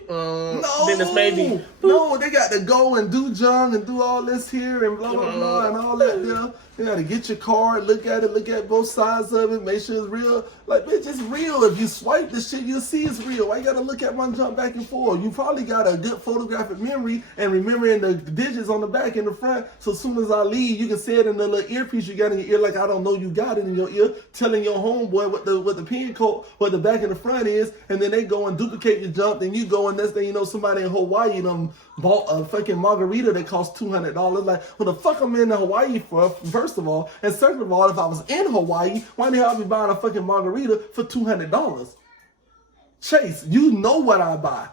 No, then it's maybe no. They got to go and do junk and do all this here and blah blah blah and all that there. You got to get your card, look at both sides of it, make sure it's real. Like, bitch, it's real. If you swipe this shit, you'll see it's real. Why you got to look at my jump back and forth? You probably got a good photographic memory and remembering the digits on the back and the front. So as soon as I leave, you can say it in the little earpiece you got in your ear, like I don't know you got it in your ear, telling your homeboy what the pin code, what the back and the front is, and then they go and duplicate your jump. Then you go and next thing you know, somebody in Hawaii bought a fucking margarita that cost $200. Like, what the fuck I'm in Hawaii for? First of all, and second of all, if I was in Hawaii, why the hell I be buying a fucking margarita for $200? Chase, you know what I buy,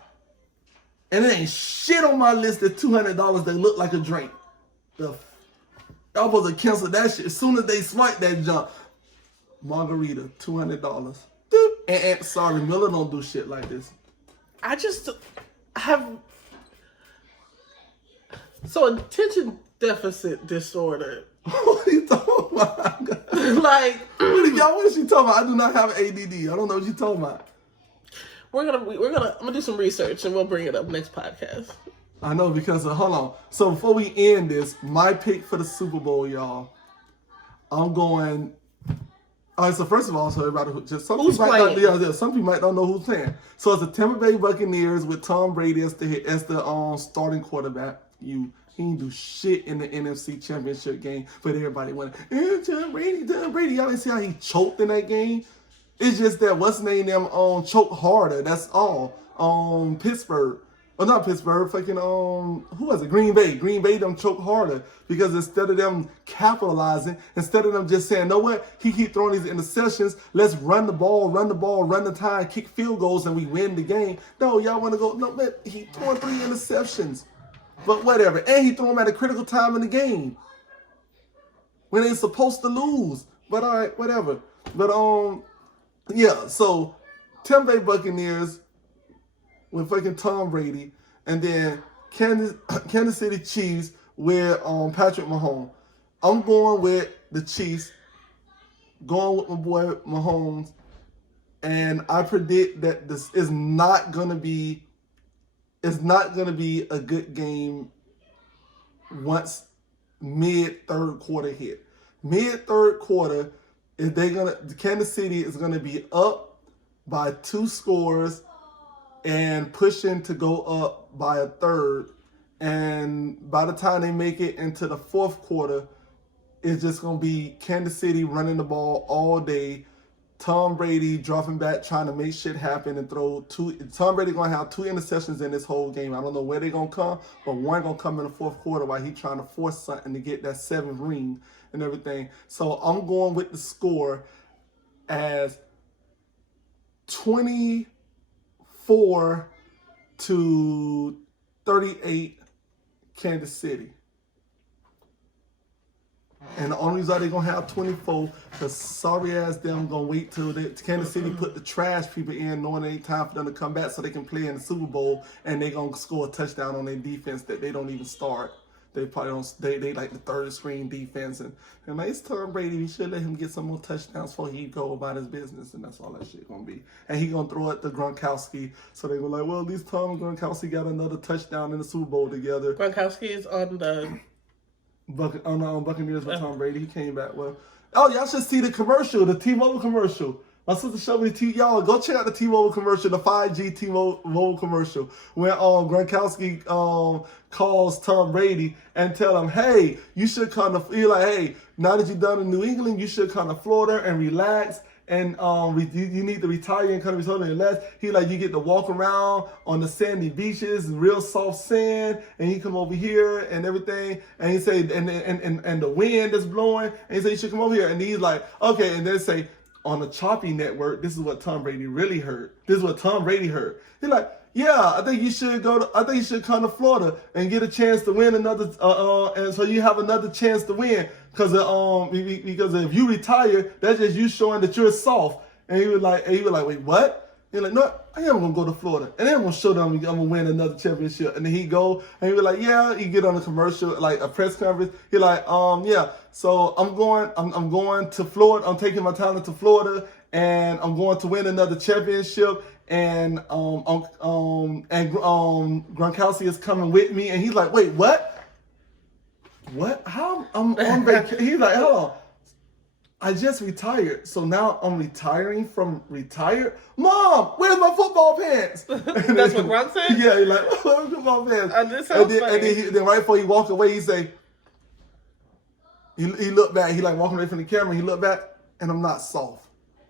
and it ain't shit on my list at $200 that look like a drink. I was supposed to cancel that shit as soon as they swipe that jump. Margarita, $200. And sorry, Miller don't do shit like this. I just have attention deficit disorder. What are you talking about? Like, What is she talking about? I do not have ADD. I don't know what you're talking about. I'm gonna do some research and we'll bring it up next podcast. I know because hold on. So before we end this, my pick for the Super Bowl, y'all. I'm going. All right. So first of all, so everybody some Who's people playing? some people might not know who's playing. So it's the Tampa Bay Buccaneers with Tom Brady as the starting quarterback. He didn't do shit in the NFC Championship game, but everybody went, Tom Brady. Y'all didn't see how he choked in that game. It's just that what's the name them choke harder. That's all. Pittsburgh. Oh, not Pittsburgh. Fucking who was it? Green Bay. Green Bay them choke harder because instead of them capitalizing, instead of them just saying, know what? He keep throwing these interceptions. Let's run the ball, run the time, kick field goals, and we win the game. No, y'all want to go? No, man. He throwing 3 interceptions, but whatever. And he threw them at a critical time in the game when they're supposed to lose. But all right, whatever. But yeah, so Tampa Bay Buccaneers with fucking Tom Brady, and then Kansas City Chiefs with Patrick Mahomes. I'm going with the Chiefs, going with my boy Mahomes, and I predict that this is not gonna be a good game once mid-third quarter hit. Mid-third quarter, Kansas City is gonna be up by 2 scores and pushing to go up by a third. And by the time they make it into the fourth quarter, it's just gonna be Kansas City running the ball all day. Tom Brady dropping back, trying to make shit happen and throw 2. Tom Brady gonna have 2 interceptions in this whole game. I don't know where they're gonna come, but one gonna come in the fourth quarter while he trying to force something to get that 7th ring and everything. So I'm going with the score as 24-38 Kansas City. And the only reason they're going to have 24 because sorry ass them going to wait till Kansas City put the trash people in knowing it ain't time for them to come back so they can play in the Super Bowl and they're going to score a touchdown on their defense that they don't even start. They probably don't. They like the third string defense and like it's Tom Brady. We should let him get some more touchdowns before he go about his business, and that's all that shit gonna be. And he gonna throw it to Gronkowski, so they were like, well, at least Tom and Gronkowski got another touchdown in the Super Bowl together. Gronkowski is on the Buccaneers with Tom Brady. He came back well. Oh, y'all should see the commercial, the T-Mobile commercial. My sister showed me y'all go check out the T-Mobile commercial, the 5G T-Mobile commercial, where Gronkowski calls Tom Brady and tell him, hey, you should kind of feel like, hey, now that you're done in New England, you should kind of Florida and relax. And you need to retire and kind of retire and relax. He like you get to walk around on the sandy beaches, real soft sand, and he come over here and everything. And he say, and the wind is blowing, and he say you should come over here. And he's like, okay, and then say, on the choppy network, this is what Tom Brady really heard. This is what Tom Brady heard. He's like, yeah, I think you should come to Florida and get a chance to win another, and so you have another chance to win. Because if you retire, that's just you showing that you're soft. And he was like, wait, what? He's like, no, I am gonna go to Florida, and then I'm gonna show them I'm gonna win another championship. And then he go, and he was like, yeah. He get on a commercial, like a press conference. He like, yeah. So I'm going to Florida. I'm taking my talent to Florida, and I'm going to win another championship. And Gronkowski is coming with me. And he's like, wait, what? What? How? I'm on vacation. He's like, hold on. I just retired, so now I'm retiring from retired. Mom, where's my football pants? That's what Gronk said? Yeah, he's like, where's my football pants? And then right before he walked away, he say, he looked back. He like walking away from the camera. He looked back, and I'm not soft.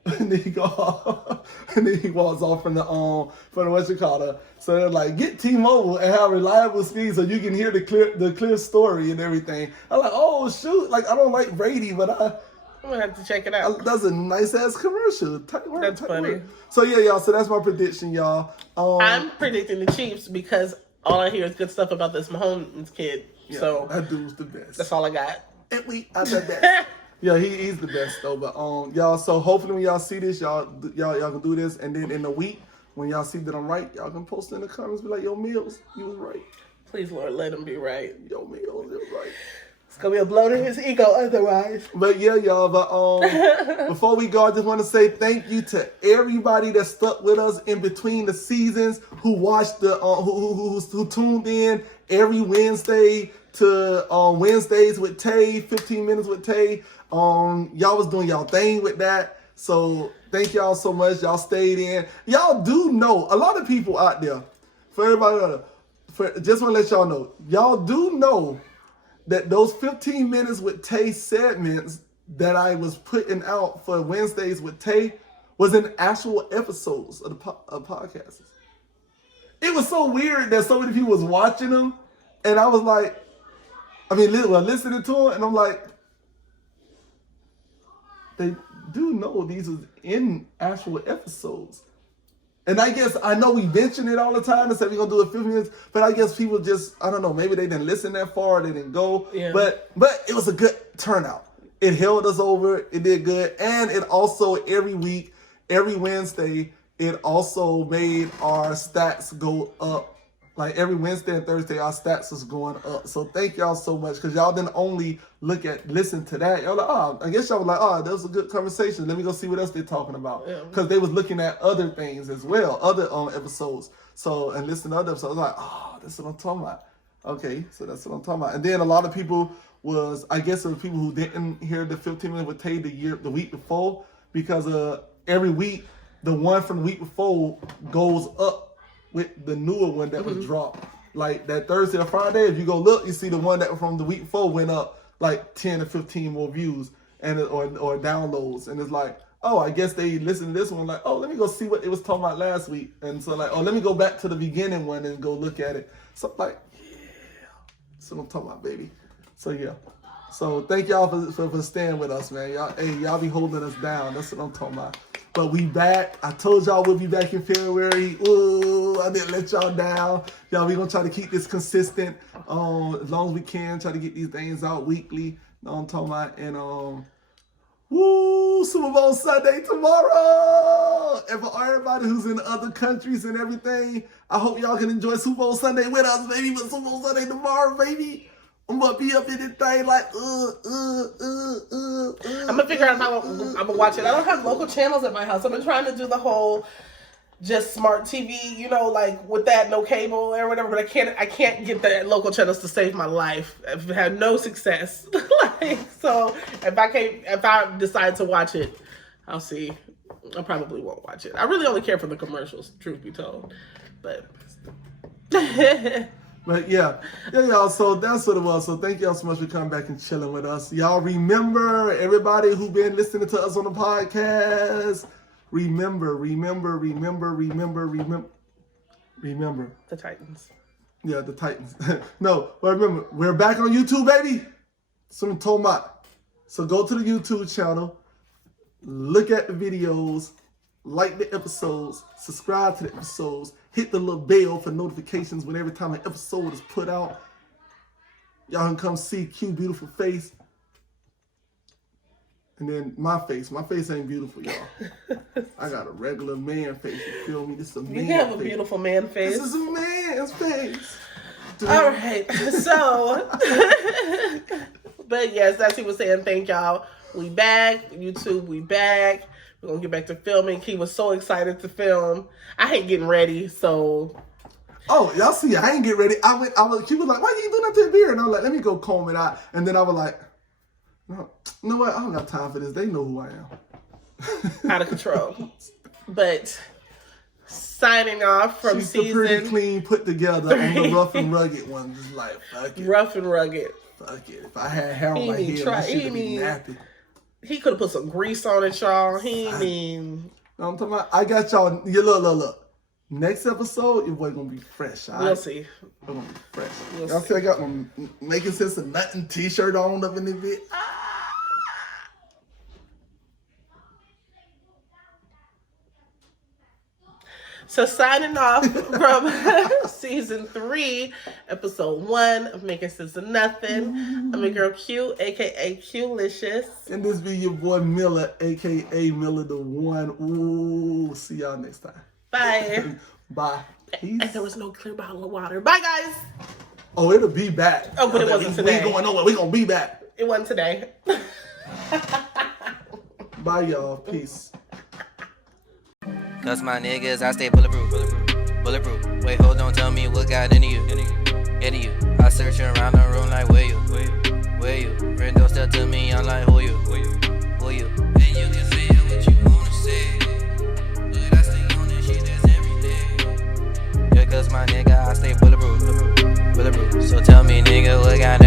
And then he go off, and then he walks off from the what you call it. So they're like, get T-Mobile and have reliable speed so you can hear the clear story and everything. I'm like, oh shoot, like I don't like Brady, but I'm gonna have to check it out. That's a nice ass commercial. That's funny. So yeah, y'all. So that's my prediction, y'all. I'm predicting the Chiefs because all I hear is good stuff about this Mahomes kid. Yeah, so that dude's the best. That's all I got. And we are the best. Yeah, he's the best though. But y'all, so hopefully when y'all see this, y'all can do this, and then in the week when y'all see that I'm right, y'all can post in the comments, be like, "Yo, Mills, you was right." Please, Lord, let him be right. Yo, Mills, you was right. It's gonna be a blow to his ego otherwise. But yeah, y'all. But before we go, I just want to say thank you to everybody that stuck with us in between the seasons, who watched the who tuned in every Wednesday to Wednesdays with Tay, 15 minutes with Tay. Y'all was doing y'all thing with that. So thank y'all so much. Y'all stayed in. Y'all do know a lot of people out there. For everybody, just want to let y'all know, y'all do know that those 15 minutes with Tay segments that I was putting out for Wednesdays with Tay was in actual episodes of the podcasts. It was so weird that so many people was watching them, and I was like, listening to them, and I'm like, they do know these was in actual episodes. And I guess, I know we mention it all the time and say we're going to do it 15 minutes, but I guess people just, I don't know, maybe they didn't listen that far, they didn't go. Yeah. But it was a good turnout. It held us over, it did good, and it also, every week, every Wednesday, it also made our stats go up. Like every Wednesday and Thursday, our stats was going up. So thank y'all so much, because y'all didn't only listen to that. Y'all like, I guess y'all were like, that was a good conversation. Let me go see what else they're talking about. Because they was looking at other things as well, other episodes. So, and listening to other episodes, like, that's what I'm talking about. Okay, so that's what I'm talking about. And then a lot of people I guess it was people who didn't hear the 15 minutes with Tay the week before, because every week, the one from the week before goes up with the newer one that was dropped. Like that Thursday or Friday, if you go look, you see the one that from the week before went up like 10 or 15 more views or downloads. And it's like, I guess they listened to this one, like, let me go see what it was talking about last week. And so like, let me go back to the beginning one and go look at it. So I'm like, that's what I'm talking about, baby. So yeah. So thank y'all for staying with us, man. Y'all be holding us down. That's what I'm talking about. But we back. I told y'all we'll be back in February. Ooh, I didn't let y'all down. Y'all, we gonna try to keep this consistent as long as we can. Try to get these things out weekly. You know what I'm talking about? And Super Bowl Sunday tomorrow. And for everybody who's in other countries and everything, I hope y'all can enjoy Super Bowl Sunday with us, baby. But Super Bowl Sunday tomorrow, baby. I'm gonna be up in this thing like, I'm gonna figure out how I'm gonna watch it. I don't have local channels at my house. I've been trying to do the whole just smart TV, like with that, no cable or whatever, but I can't get the local channels to save my life. I've had no success. So if I decide to watch it, I'll see. I probably won't watch it. I really only care for the commercials, truth be told. But But yeah, y'all, so that's what it was. So thank y'all so much for coming back and chilling with us. Y'all remember, everybody who been listening to us on the podcast, remember. The Titans. Yeah, the Titans. No, but remember, we're back on YouTube, baby. Someone told me. So go to the YouTube channel, look at the videos, like the episodes, subscribe to the episodes, hit the little bell for notifications when every time an episode is put out. Y'all can come see Q's beautiful face. And then my face ain't beautiful, y'all. I got a regular man face, you feel me? This is a man face. You have a beautiful man face. This is a man's face. Dude. All right, so, but yes, as he was saying, thank y'all. We back, YouTube, we back. We're gonna get back to filming. He was so excited to film. I hate getting ready, so. Oh, y'all see, I ain't get ready. He was like, why you doing that to the beard? And I was like, let me go comb it out. And then I was like, no, you know what? I don't got time for this. They know who I am. Out of control. But signing off from She's season. the pretty clean, put together on the rough and rugged one. Just like, fuck it. Rough and rugged. Fuck it. If I had hair on my head, my shit would be nappy. He could have put some grease on it, y'all. I'm talking about, I got y'all. Look. Next episode, your boy gonna be fresh. All right? We'll see. We're gonna be fresh. Y'all see, I got my Making Sense of Nothing t-shirt on up in this bit. So signing off from season 3, episode 1 of Making Sense of Nothing. I'm your girl Q, aka Q-licious. And this be your boy Miller, aka Miller the One. Ooh, see y'all next time. Bye. Bye. Peace. And there was no clear bottle of water. Bye, guys. Oh, it'll be back. Oh, but it wasn't today. We ain't going nowhere. We gonna be back. It wasn't today. Bye, y'all. Peace. Cause my niggas, I stay bulletproof. Bulletproof. Wait, hold on, tell me what got into you. Into you. I search around the room like where you? Where you? Friend don't step to me, I'm like who you? Who you? And you can say what you wanna say, but I stay on this shit that's every day. Yeah, cause my nigga, I stay bulletproof. Bulletproof. So tell me, nigga, what got